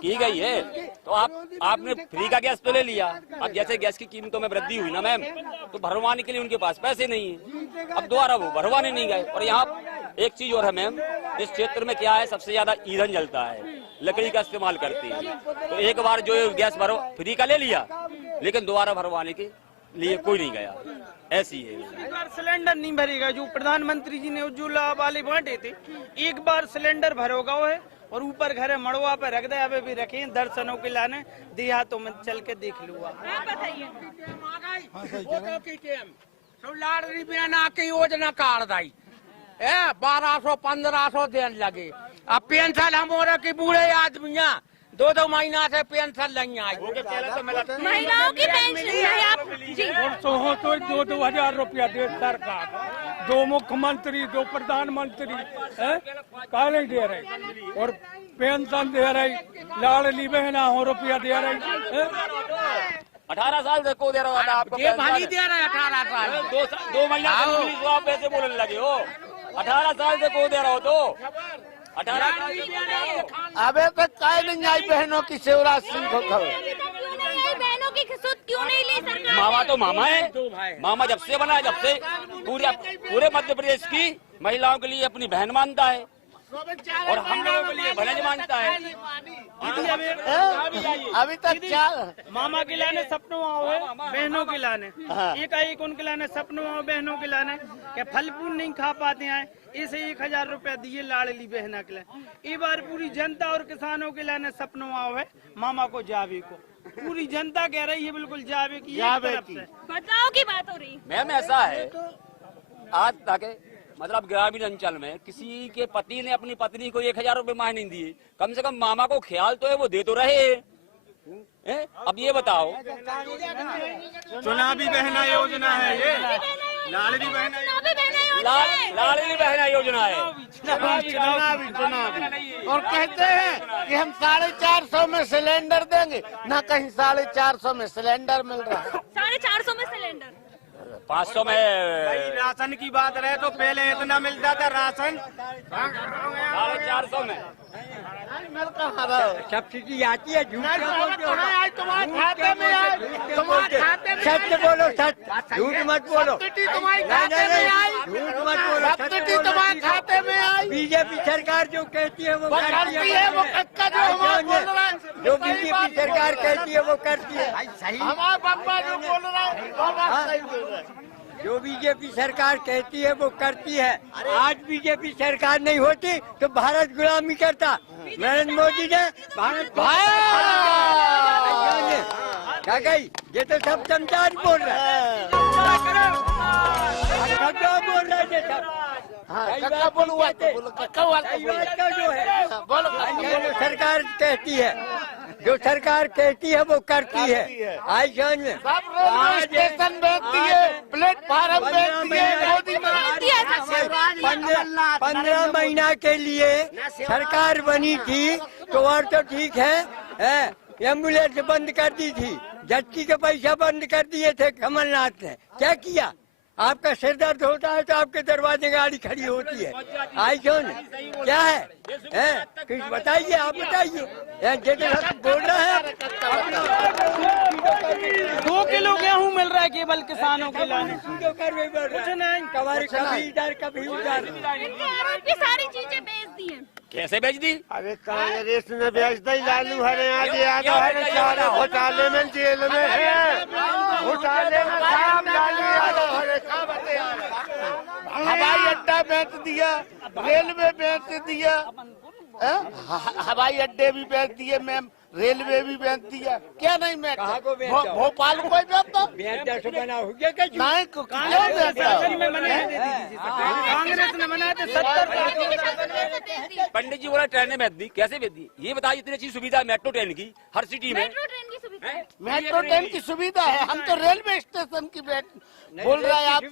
की गई है, तो आपने फ्री का गैस तो ले लिया, अब जैसे गैस की कीमतों में वृद्धि हुई ना मैम, तो भरवाने के लिए उनके पास पैसे नहीं है, अब दोबारा वो भरवाने नहीं गए। और यहाँ एक चीज और है मैम, इस क्षेत्र में क्या है, सबसे ज्यादा ईंधन जलता है, लकड़ी का इस्तेमाल करती है, तो एक बार जो गैस फ्री का ले लिया, लेकिन दोबारा भरवाने के लिए कोई नहीं गया, ऐसी है। एक बार सिलेंडर नहीं भरेगा, जो प्रधानमंत्री जी ने उज्ज्वला वाले बांटे थे, एक बार सिलेंडर भरोगा वो है, और ऊपर घर मड़वा पे रख दे, अबे भी रखे दर्शनों के लाने देहातों में चल के देख लूंगा। लाडली बहना की योजना काट दी, 1200-1500 देने लगे। अब पेंशन हमारे की बूढ़े आदमियाँ 2-2 महीना से पेंशन नहीं आई। महिलाओं की पेंशन है आप जी, हो तो 2-2 हजार रुपया दे सरकार, 2 मुख्यमंत्री 2 प्रधानमंत्री का नहीं दे रहे, और पेंशन दे रही, लाडली बहना हो रुपया दे रही। 18 साल से को दे रहा है आपको, ये भाली दे रहा है 18 साल, 2 महीना से आप पैसे बोलने लगे हो, 18 साल से को दे रहा हो तो 18 साल। अबे तक काय नहीं आई बहनों की शिवराज सिंह को खबर, बहनों की सुध क्यों नहीं ली सरकार? मामा तो मामा है, मामा जब से बना है, जब से पूरे मध्य प्रदेश की महिलाओं के लिए अपनी बहन मानता है, और हम लोगों के लिए भले मानता है। अभी तक क्या मामा के लाने सपनों आओ है, बहनों के लाने एक उनके लाने सपनों आओ, बहनों के लाने क्या फल फूल नहीं खा पाते हैं, इसे 1000 रुपया दिए लाडली बहना के लिए। ये बार पूरी जनता और किसानों के लाने सपनों आओ है, मामा को जावे को पूरी जनता कह रही है, बिल्कुल जावे की बदलाव की बात हो रही। मैम ऐसा है, आज तक मतलब ग्रामीण अंचल में किसी के पति ने अपनी पत्नी को 1000 रुपए माह नहीं दिए, कम से कम मामा को ख्याल तो है, वो दे तो रहे हैं। अब ये बताओ, चुनावी बहना योजना है ये, लाडली बहना लाडली बहना योजना है, चुनावी, और कहते हैं कि हम 450 में सिलेंडर देंगे, ना कहीं 450 में सिलेंडर मिल रहा है। 450 में सिलेंडर, 500 में राशन की बात रहे तो पहले इतना मिलता था राशन, 450 में सब्सिडी आती है, तुम्हारे खाते में आई, तुम्हारे खाते में सच बोलो, सच झूठ मत बोलो, तुम्हारे खाते में आई, झूठ मत बोलो, सब्सिडी तुम्हारे खाते में आई। बीजेपी सरकार जो कहती है वो करती है, वो कक्का जो हमारा बोल रहा है, जो बीजेपी सरकार कहती है वो करती है, हमारा पापा जो बोल रहा है वो बात सही बोल रहा है, जो बीजेपी सरकार कहती है वो करती है। आज बीजेपी सरकार नहीं होती तो भारत गुलामी करता, नरेंद्र मोदी ने भारत क्या कही, ये तो सब जनता बोल रहा है, बोल रहा है सब। हाँ बोलो, जो है बोलो, सरकार कहती है, जो सरकार कहती है वो करती है। आई समझ में, स्टेशन बेचती है, प्लेटफार्म बेचती है, 15 महीना के लिए सरकार बनी थी तो और तो ठीक है, एम्बुलेंस बंद कर दी थी, झटकी के पैसा बंद कर दिए थे कमलनाथ ने, क्या किया? आपका सिर दर्द होता है तो आपके दरवाजे गाड़ी खड़ी होती है, आई क्यों क्या है, कुछ बताइए, आप बताइए, बोल रहा है 2 किलो गेहूँ मिल रहा है केवल किसानों के लाने, कुछ नहीं, कभी इधर कभी उधर, सारी चीजें बेच दी हैं। कैसे बेच दी? अरे कांग्रेस ने बेचता ही, लालू हरियाणा यादव है सारे घोटाले में जेल में है, घोटाले में सब लालू यादव है, हवाई अड्डा बेच दिया, रेलवे बेच दिया, हवाई अड्डे भी बेच दिए मैम, रेलवे भी बेच दिया, क्या नहीं मैं भोपाल को बेचता बना हो गया, नहीं कांग्रेस ने बनाए थे 70। पंडित जी बोला ट्रेनें बेच दी, कैसे बेच दी? ये बताइए, इतनी अच्छी सुविधा मेट्रो ट्रेन की हर सिटी में, मेट्रो ट्रेन की सुविधा है, हम तो रेलवे स्टेशन की बोल रहा है, आप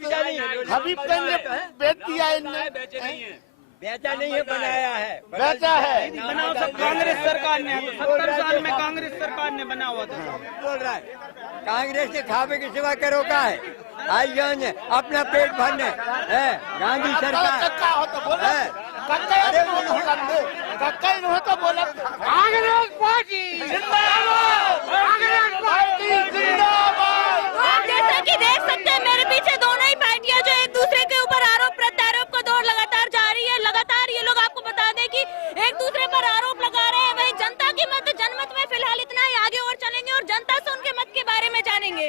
हबीबगंज बेच दिया इनने, बेचा नहीं है, बनाया है, बेचा है, बनाओ सब कांग्रेस सरकार ने, 70 साल में कांग्रेस सरकार ने ने बना हुआ था। बोल रहा है कांग्रेस के खावे की सिवा करो का है, आई जान अपना पेट भरने है। गांधी सरकार है। कांग्रेस पार्टी जिंदाबाद, कांग्रेस पार्टी जिंदाबाद। आप जैसा कि देख सकते हैं मेरे पीछे दोनों ही पार्टियां जो एक दूसरे के ऊपर आरोप प्रत्यारोप का दौर लगातार जारी है। लगातार ये लोग आपको बता दें कि एक दूसरे पर आरोप लगा रहे हैं। वहीं जनता की मत जनमत में फिलहाल इतना ही, आगे और चलेंगे और जनता से उनके मत के बारे में जानेंगे।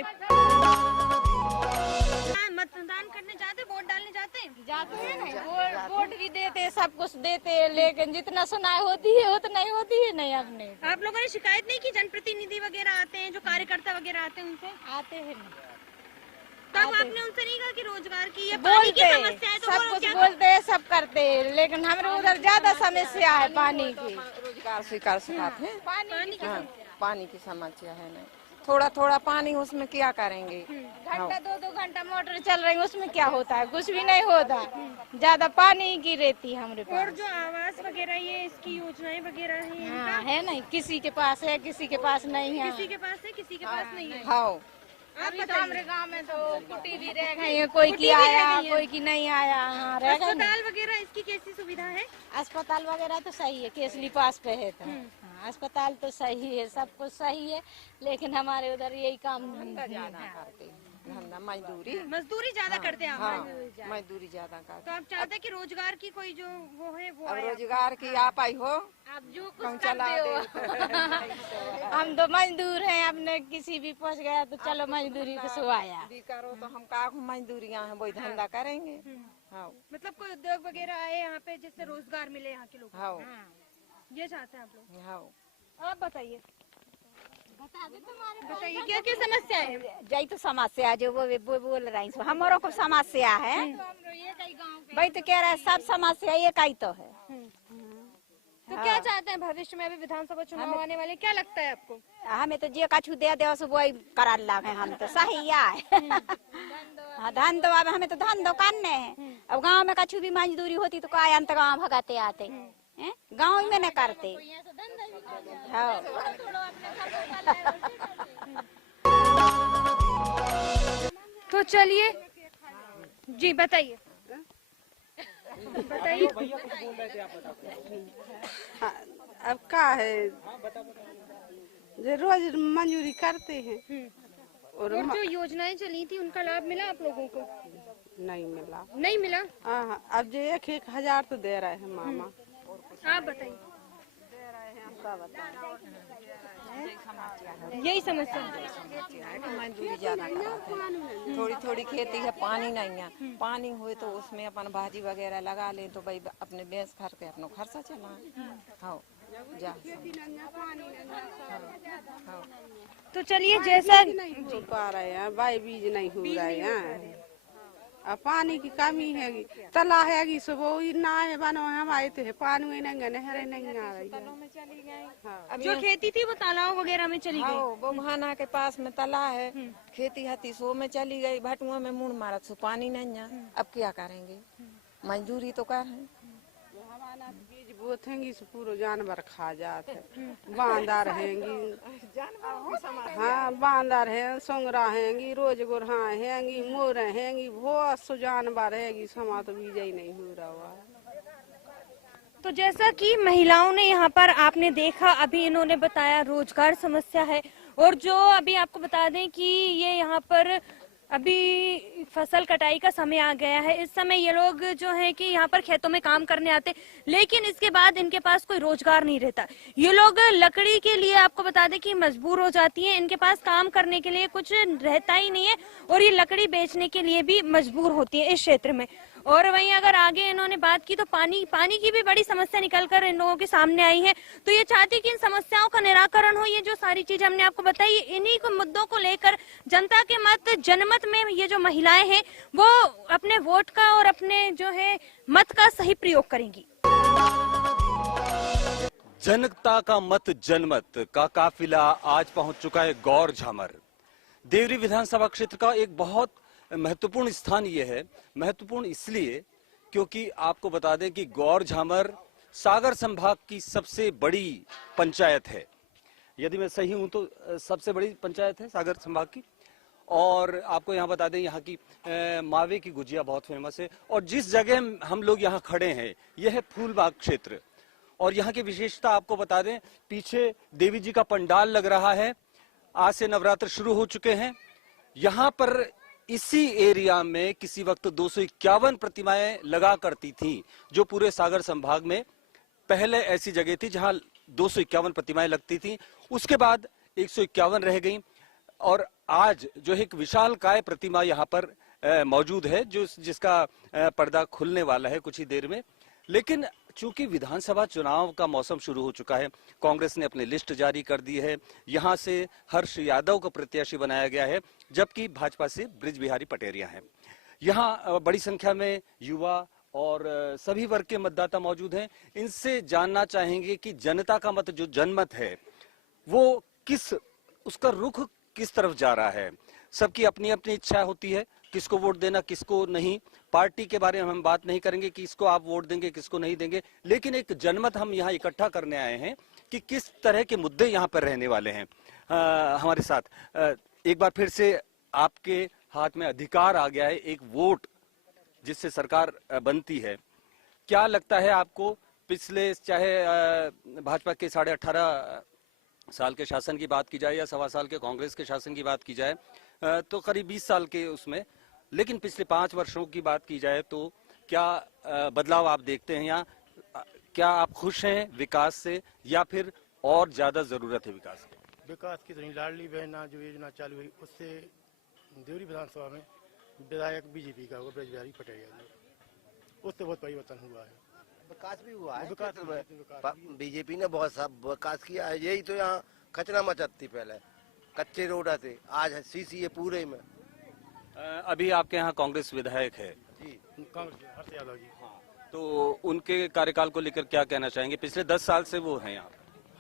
मतदान करने जाते, वोट डालने जाते हैं ना, वोट भी देते, सब कुछ देते, लेकिन जितना सुनाई होती है उतना ही होती है नहीं। अपने आप लोगों ने शिकायत नहीं की? जनप्रतिनिधि वगैरह आते हैं, जो कार्यकर्ता वगैरह आते हैं, उनसे आते हैं? तब आपने उनसे नहीं कहा कि रोजगार की या पानी की समस्या है? तो सब कुछ बोलते हैं, सब करते हैं, लेकिन हमारे उधर ज्यादा समस्या है पानी की। रोजगार स्वीकार सिखाते हैं, पानी की समस्या है नहीं, थोड़ा थोड़ा पानी, उसमें क्या करेंगे? घंटा 2-2 घंटा मोटर चल रही है, उसमें क्या होता है? कुछ भी नहीं होता, ज्यादा पानी की रहती है हमारे पास। और जो आवास वगैरह ये इसकी योजनाएं वगैरह है, हाँ, है नहीं, किसी के पास है, किसी के पास नहीं है। किसी के पास है, किसी के पास नहीं है। हाँ, अभी तो हमारे गांव में तो कुटी भी रह गई है, कोई की आया कोई की नहीं आया। हाँ, रह गई। अस्पताल वगैरह इसकी कैसी सुविधा है? अस्पताल वगैरह तो सही है, केसली पास पे है तो अस्पताल तो सही है, सब कुछ सही है, लेकिन हमारे उधर यही काम ज्यादा करते हैं, धंधा मजदूरी ज्यादा करते हैं। मजदूरी ज्यादा करते। तो आप चाहते हैं कि रोजगार की कोई जो वो है वो अब रोजगार की आप आई हो, आप जो कुछ करते हो। हम तो मजदूर हैं, अपने किसी भी पहुंच गया तो चलो मजदूरी को सुहाया करो, तो हम का मजदूरियाँ हैं, वही धंधा करेंगे। हाँ, मतलब कोई उद्योग वगैरह आए यहाँ पे जिससे रोजगार मिले यहाँ के लोग। हाँ, ये चाहते हैं आप लोग। हाँ, आप बताइए, बताइए क्या क्या समस्या है? यही तो समस्या जो वो बोल रही है, हमारों को समस्या है। भाई तो कह रहा है सब समस्या एक ही तो है। तो क्या चाहते हैं भविष्य में? अभी विधानसभा चुनाव आने वाले, क्या लगता है आपको? हमें तो जे कछु दे दे वही करा लागे, हम तो सही है। धन तो अब हमें तो धन दो करने है। अब गांव में कछु भी मजदूरी होती तो काय अंत गाँव भगाते आते, गाँव में न करते। हाँ। तो चलिए जी बताइए, बताइए। अब क्या है, रोज मंजूरी करते हैं। और जो योजनाएं चली थी उनका लाभ मिला आप लोगों को? नहीं मिला। नहीं मिला? हाँ, अब जो 1-1 हजार तो दे रहे हैं मामा। आप बताइए। यही समस्या मजदूरी ज्यादा कराते हैं, थोड़ी थोड़ी खेती है, पानी नहीं है। पानी हुए तो उसमें अपन भाजी वगैरह लगा ले तो भाई अपने बेच खर के अपना खर्चा चलाए। हाँ, तो चलिए, जैसा नहीं हो पा रहे हैं, बाई बीज नहीं हो रहे हैं, अब पानी की कमी है, तला है सुबह ना है, बनो हम आए थे, पानी नहीं, नहरें नहीं आ रही है। जो खेती थी वो तालाब वगैरह में चली गई। वो बहाना के पास में तला है, खेती हती सो में चली गई, भटुआ में मुड़ मारा सो पानी नहीं है। अब क्या करेंगे, मजदूरी तो कर है। बीज बोथेंगी से पूरा जानवर खा जाते, बांदा रहेंगी। हाँ, बांदा है, सोंगरा हैंगी, रोज गुरहा हैंगी, मोर हैंगी, बहुत सो जानवर हैगी, समा तो बीज ही नहीं हो रहा हुआ। तो जैसा कि महिलाओं ने यहाँ पर आपने देखा, अभी इन्होंने बताया रोजगार समस्या है। और जो अभी आपको बता दें कि ये यहाँ पर अभी फसल कटाई का समय आ गया है। इस समय ये लोग जो है कि यहाँ पर खेतों में काम करने आते, लेकिन इसके बाद इनके पास कोई रोजगार नहीं रहता। ये लोग लकड़ी के लिए आपको बता दें कि मजबूर हो जाती हैं, इनके पास काम करने के लिए कुछ रहता ही नहीं है और ये लकड़ी बेचने के लिए भी मजबूर होती है इस क्षेत्र में। और वहीं अगर आगे इन्होंने बात की तो पानी की भी बड़ी समस्या निकलकर इन लोगों के सामने आई है। तो ये चाहती कि इन समस्याओं का निराकरण हो। ये जो सारी चीजें हमने आपको बताई, इन्हीं को मुद्दों को लेकर जनता के मत जनमत में ये जो महिलाएं हैं वो अपने वोट का और अपने जो है मत का सही प्रयोग करेंगी। जनता का मत जनमत का काफिला आज पहुंच चुका है गौर झामर। देवरी विधानसभा क्षेत्र का एक बहुत महत्वपूर्ण स्थान ये है। महत्वपूर्ण इसलिए क्योंकि आपको बता दें कि गौर झामर सागर संभाग की सबसे बड़ी पंचायत है। यदि मैं सही हूं तो सबसे बड़ी पंचायत है सागर संभाग की। और आपको यहाँ बता दें, यहाँ की मावे की गुजिया बहुत फेमस है। और जिस जगह हम लोग यहाँ खड़े हैं यह है फूलबाग क्षेत्र। और यहाँ की विशेषता आपको बता दें, पीछे देवी जी का पंडाल लग रहा है। आज से नवरात्र शुरू हो चुके हैं। यहाँ पर इसी एरिया में किसी वक्त 251 प्रतिमाएं लगा करती थी, जो पूरे सागर संभाग में पहले ऐसी जगह थी जहां 251 प्रतिमाएं लगती थी। उसके बाद 151 रह गई और आज जो एक विशालकाय प्रतिमा यहाँ पर मौजूद है, जो जिसका पर्दा खुलने वाला है कुछ ही देर में। लेकिन चूंकि विधानसभा चुनाव का मौसम शुरू हो चुका है, कांग्रेस ने अपनी लिस्ट जारी कर दी है। यहाँ से हर्ष यादव को प्रत्याशी बनाया गया है, जबकि भाजपा से ब्रिज बिहारी पटेरिया हैं। यहाँ बड़ी संख्या में युवा और सभी वर्ग के मतदाता मौजूद हैं। इनसे जानना चाहेंगे कि जनता का मत, जो जनमत है, वो उसका रुख किस तरफ जा रहा है। सबकी अपनी अपनी इच्छा होती है किसको वोट देना, किसको नहीं। पार्टी के बारे में हम बात नहीं करेंगे कि किसको आप वोट देंगे, किसको नहीं देंगे, लेकिन एक जनमत हम यहाँ इकट्ठा करने आए हैं कि किस तरह के मुद्दे यहाँ पर रहने वाले हैं। हमारे साथ एक बार फिर से आपके हाथ में अधिकार आ गया है, एक वोट जिससे सरकार बनती है। क्या लगता है आपको, पिछले चाहे भाजपा के 18.5 साल के शासन की बात की जाए या 1.25 साल के कांग्रेस के शासन की बात की जाए, तो करीब 20 साल के उसमें, लेकिन पिछले 5 वर्षों की बात की जाए तो क्या बदलाव आप देखते हैं यहाँ? क्या आप खुश हैं विकास से या फिर और ज्यादा जरूरत है विकास की? विकास की तो नहीं, लाडली बहना जो योजना चालू हुई उससे देवरी विधानसभा में विधायक बीजेपी का हुआ ब्रिज बिहारी पटेरिया जी, उससे बहुत परिवर्तन हुआ है। विकास भी हुआ है, बीजेपी ने बहुत सा विकास किया है। यही तो यहाँ कचरा मचती, पहले कच्चे रोड थे, आज सीसी है पूरे में। अभी आपके यहाँ कांग्रेस विधायक है जी, कांग्रेस हर्ष यादव जी। तो उनके कार्यकाल को लेकर क्या कहना चाहेंगे? पिछले 10 साल से वो हैं यहाँ।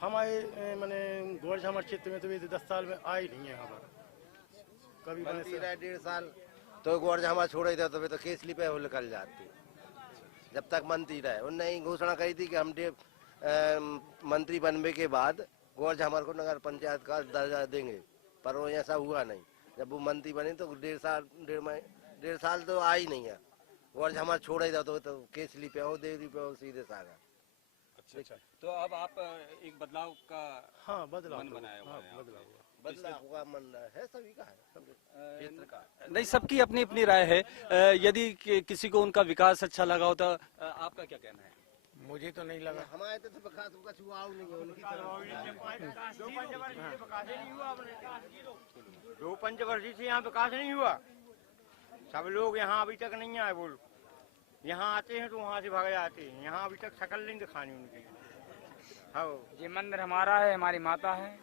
हमारे मैंने गोरज हमारे क्षेत्र में तो ये 10 साल में आए नहीं है यहाँ पर कभी। 1.5 साल तो गोरज हमारा छोड़े थे तो केसली पे निकल जाती, जब तक मंत्री रहे। उनने घोषणा करी थी कि हम मंत्री बनने के बाद गोरज हमारे को नगर पंचायत का दर्जा देंगे, पर वो ऐसा हुआ नहीं। जब वो मंत्री बने तो 1.5 साल तो आ ही नहीं है। गोरज हमारा छोड़ा ही था तो केसली पे हो, देवरी पे हो, सीधे सागर। अच्छा, तो अब आप एक बदलाव का बदलाव मन बनाया हुआ है। बदलाव हुआ मन है, सभी का है, क्षेत्र का। नहीं, सबकी अपनी अपनी राय है। यदि किसी को उनका विकास अच्छा लगा हो तो आपका क्या कहना है? मुझे तो नहीं लगा। हमारे तो विकास हुआ नहीं है उनकी दो पंचवर्षीय से यहाँ विकास नहीं हुआ। सब लोग यहाँ अभी तक नहीं आए। बोलो, यहाँ आते हैं तो वहाँ से भाग जाते हैं। यहाँ अभी तक शकल नहीं दिखानी उनकी। हाँ, ये मंदिर हमारा है, हमारी माता है,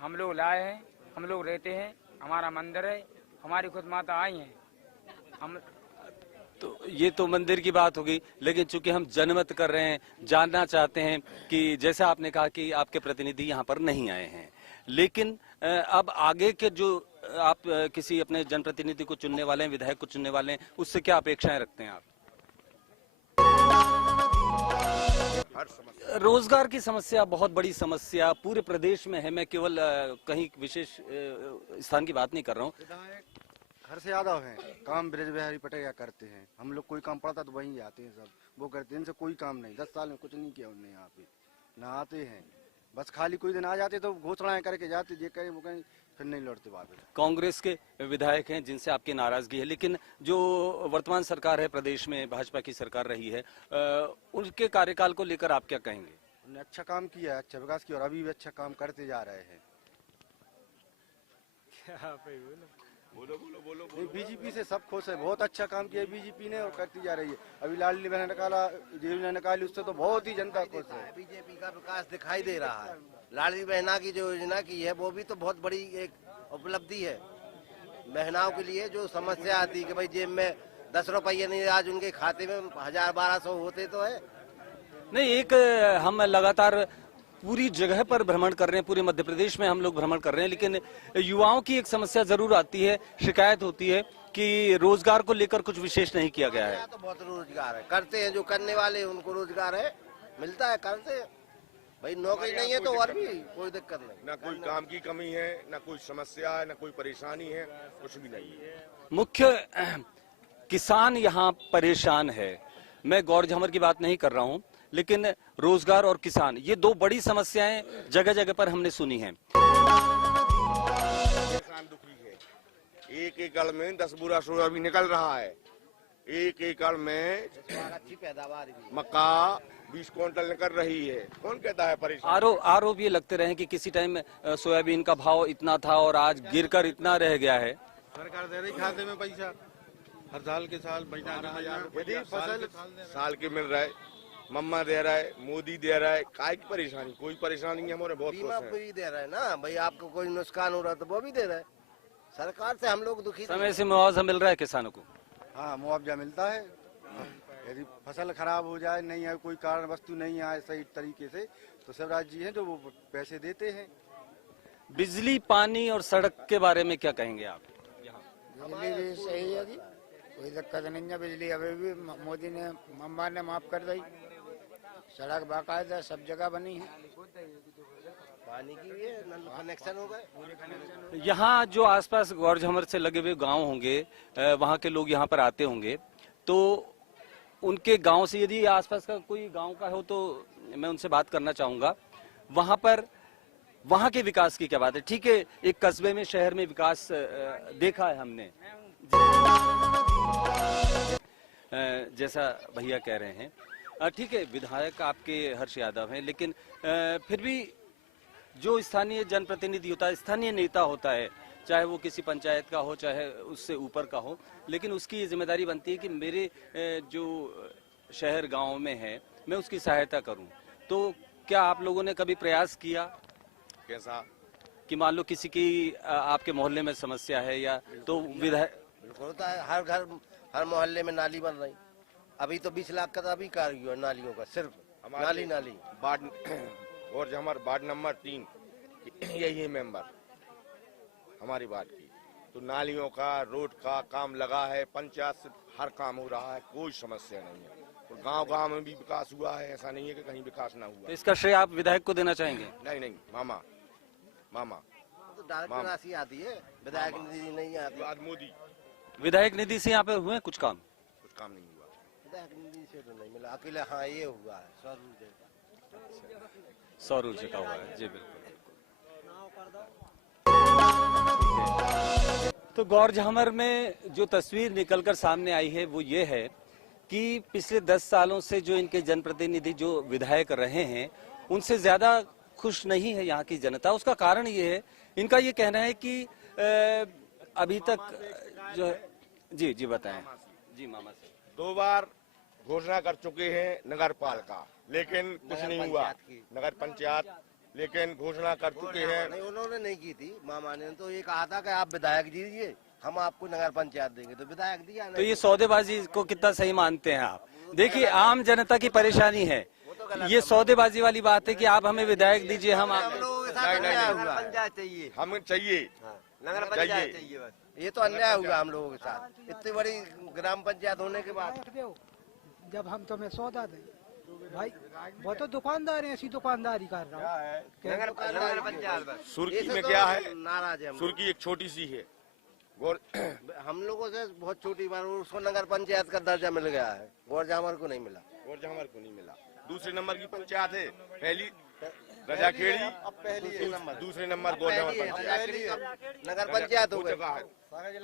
हम लोग लाए हैं, हम लोग रहते हैं, हमारा मंदिर है, हमारी खुद माता आई हैं। हम तो ये तो मंदिर की बात होगी, लेकिन चूंकि हम जनमत कर रहे हैं, जानना चाहते हैं कि जैसा आपने कहा कि आपके प्रतिनिधि यहाँ पर नहीं आए हैं, लेकिन अब आगे के जो आप किसी अपने जनप्रतिनिधि को चुनने वाले हैं, विधायक को चुनने वाले हैं, उससे क्या अपेक्षाएं रखते हैं आप? रोजगार की समस्या बहुत बड़ी समस्या पूरे प्रदेश में है। मैं केवल कहीं विशेष स्थान की बात नहीं कर रहा हूँ। हर्ष यादव हैं, काम ब्रिज बिहारी पटेरिया करते हैं। हम लोग कोई काम पड़ता तो वहीं आते हैं, सब वो करते हैं। इनसे कोई काम नहीं, 10 साल में कुछ नहीं किया उन्होंने यहाँ पे। ना आते हैं, बस खाली कोई दिन आ जाते तो घोषणाएं करके जाते, ये करें वो करें, फिर नहीं लौटते वापस। कांग्रेस के विधायक हैं जिनसे आपकी नाराजगी है, लेकिन जो वर्तमान सरकार है प्रदेश में, भाजपा की सरकार रही है, उनके कार्यकाल को लेकर आप क्या कहेंगे? उन्होंने अच्छा काम किया है, अच्छा विकास किया और अभी भी अच्छा काम करते जा रहे हैं। बीजेपी से सब खुश है, बहुत अच्छा काम किया बीजेपी ने और करती जा रही है। अभी लाडली बहन निकाली, उससे तो बहुत ही जनता खुश है। बीजेपी का विकास दिखाई दे रहा है। लाडली बहना की जो योजना की है वो भी तो बहुत बड़ी एक उपलब्धि है। बहनाओं के लिए जो समस्या आती है कि भाई जेब में 10 रुपये नहीं, आज उनके खाते में 1000-1200 होते तो है नहीं। एक हम लगातार पूरी जगह पर भ्रमण कर रहे हैं, पूरे मध्य प्रदेश में हम लोग भ्रमण कर रहे हैं, लेकिन युवाओं की एक समस्या जरूर आती है, शिकायत होती है कि रोजगार को लेकर कुछ विशेष नहीं किया गया है। तो बहुत रोजगार है, करते हैं जो करने वाले उनको रोजगार है, मिलता है, करते हैं। भाई नौकरी नहीं है तो और भी कोई दिक्कत नहीं। ना कोई काम की कमी है, ना कोई समस्या है, ना कोई परेशानी है, कुछ भी नहीं है। मुख्य किसान यहाँ परेशान है। मैं गौर झमर की बात नहीं कर रहा हूँ, लेकिन रोजगार और किसान, ये दो बड़ी समस्याएं जगह जगह पर हमने सुनी हैं। किसान दुखी है। 1 एकड़ में 10 बोरा सोयाबीन निकल रहा है। 1 एकड़ में अच्छी पैदावार मक्का 20 क्विंटल निकल रही है। कौन कहता है परेशान? आरोप ये लगते रहे कि किसी टाइम सोयाबीन का भाव इतना था और आज गिरकर इतना रह गया है। सरकार दे रही खाते में पैसा, हर साल के साल यदि फसल साल के मिल रहा है, मम्मा दे रहा है, मोदी दे रहा है, काय की परेशानी? कोई परेशानी नहीं, हमारे बहुत बीमा भी दे रहा है ना भाई, आपको कोई नुकसान हो रहा है तो वो भी दे रहा है। सरकार से हम लोग दुखी। समय से मुआवजा मिल रहा है किसानों को? हाँ, मुआवजा मिलता है। यदि फसल खराब हो जाए, नहीं है कोई कारण वस्तु नहीं आए सही तरीके से, तो शिवराज जी हैं जो वो पैसे देते हैं। बिजली, पानी और सड़क के बारे में क्या कहेंगे आप? बिजली भी सही है जी, कोई दिक्कत नहीं है। बिजली अभी भी मोदी ने, अम्मा ने माफ कर दी। सड़क बाकायदा सब जगह बनी है। पानी की भी कनेक्शन हो गए। यहाँ जो आसपास गौर झमर से लगे हुए गांव होंगे, वहाँ के लोग यहाँ पर आते होंगे, तो उनके गांव से यदि आसपास का कोई गांव का हो तो मैं उनसे बात करना चाहूंगा। वहाँ पर वहाँ के विकास की क्या बात है? ठीक है, एक कस्बे में, शहर में विकास देखा है हमने, जैसा भैया कह रहे हैं। ठीक है, विधायक आपके हर्ष यादव हैं, लेकिन फिर भी जो स्थानीय जनप्रतिनिधि होता है, स्थानीय नेता होता है, चाहे वो किसी पंचायत का हो, चाहे उससे ऊपर का हो, लेकिन उसकी ये जिम्मेदारी बनती है कि मेरे जो शहर गांव में है, मैं उसकी सहायता करूं। तो क्या आप लोगों ने कभी प्रयास किया? कैसा? कि मान लो किसी की आपके मोहल्ले में समस्या है, या तो विधायक बिल्कुल होता है। हर घर, हर मोहल्ले में नाली बन रही। अभी तो 20 लाख का तो अभी कार्य हुआ नालियों का, सिर्फ नाली वार्ड और हमारे वार्ड नंबर 3 यही है मेंबर हमारी वार्ड की, तो नालियों का, रोड का काम लगा है। पंचायत से हर काम हो रहा है, कोई समस्या नहीं है। तो गांव में भी विकास हुआ है, ऐसा नहीं है कि कहीं विकास ना हुआ। तो इसका श्रेय आप विधायक को देना चाहेंगे? नहीं, मामा तो डायरेक्ट राशि आती है, विधायक निधि नहीं आती। आज मोदी विधायक निधि से यहाँ पे हुए कुछ काम नहीं हुआ। विधायक निधि से तो नहीं मिला, अकेले हाँ ये हुआ है सौर ऊर्जा का हुआ है। जी बिल्कुल। तो गौर झमर में जो तस्वीर निकलकर सामने आई है वो ये है कि पिछले 10 सालों से जो इनके जनप्रतिनिधि, जो विधायक रहे हैं, उनसे ज्यादा खुश नहीं है यहाँ की जनता। उसका कारण ये है, इनका ये कहना है कि अभी तक जो है, जी बताएं। जी मामा से 2 बार घोषणा कर चुके हैं नगर पालिका, लेकिन कुछ नहीं हुआ। नगर पंचायत लेकिन घोषणा कर चुके हैं। नहीं, उन्होंने नहीं की थी। मामा ने तो ये कहा था कि आप विधायक दीजिए, हम आपको नगर पंचायत देंगे, तो विधायक दिया। तो ये सौदेबाजी को कितना सही मानते हैं आप? देखिए, आम जनता की परेशानी है, ये सौदेबाजी वाली बात है कि आप हमें विधायक दीजिए, हम पंचायत चाहिए, हमें चाहिए नगर पंचायत चाहिए बस। ये तो अन्याय हुआ हम लोगों के साथ, इतनी बड़ी ग्राम पंचायत होने के बाद। जब हम तुम्हें सौदा दें भाई, वो तो दुकानदार है, ऐसी दुकानदारी कर रहा है। नगर पंचायत सुर्खी में क्या है, नाराज है। सुर्खी एक छोटी सी है, हम लोगों से बहुत छोटी बार उसको नगर पंचायत का दर्जा मिल गया है, गौर झामर को नहीं मिला। गौर झामर को नहीं मिला। दूसरे नंबर की पंचायत है, पहली रजाखेड़ी, दूसरे नंबर गौर झामर पंचायत, नगर पंचायत हो जगह है।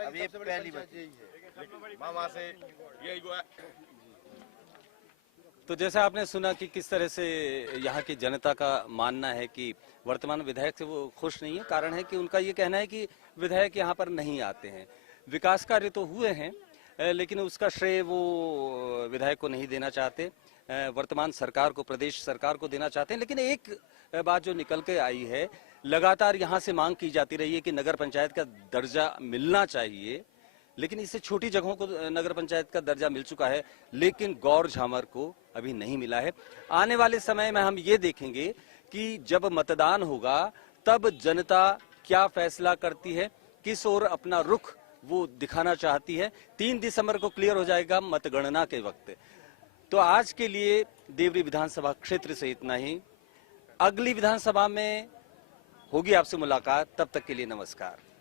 अब ये पहली बची मामा से यही हुआ। तो जैसा आपने सुना कि किस तरह से यहाँ की जनता का मानना है कि वर्तमान विधायक से वो खुश नहीं है। कारण है कि उनका ये कहना है कि विधायक यहाँ पर नहीं आते हैं। विकास कार्य तो हुए हैं, लेकिन उसका श्रेय वो विधायक को नहीं देना चाहते, वर्तमान सरकार को, प्रदेश सरकार को देना चाहते हैं। लेकिन एक बात जो निकल के आई है, लगातार यहाँ से मांग की जाती रही है कि नगर पंचायत का दर्जा मिलना चाहिए, लेकिन इससे छोटी जगहों को नगर पंचायत का दर्जा मिल चुका है, लेकिन गौर झामर को अभी नहीं मिला है। आने वाले समय में हम ये देखेंगे कि जब मतदान होगा तब जनता क्या फैसला करती है, किस ओर अपना रुख वो दिखाना चाहती है। 3 दिसंबर को क्लियर हो जाएगा मतगणना के वक्त। तो आज के लिए देवरी विधानसभा क्षेत्र से इतना ही। अगली विधानसभा में होगी आपसे मुलाकात, तब तक के लिए नमस्कार।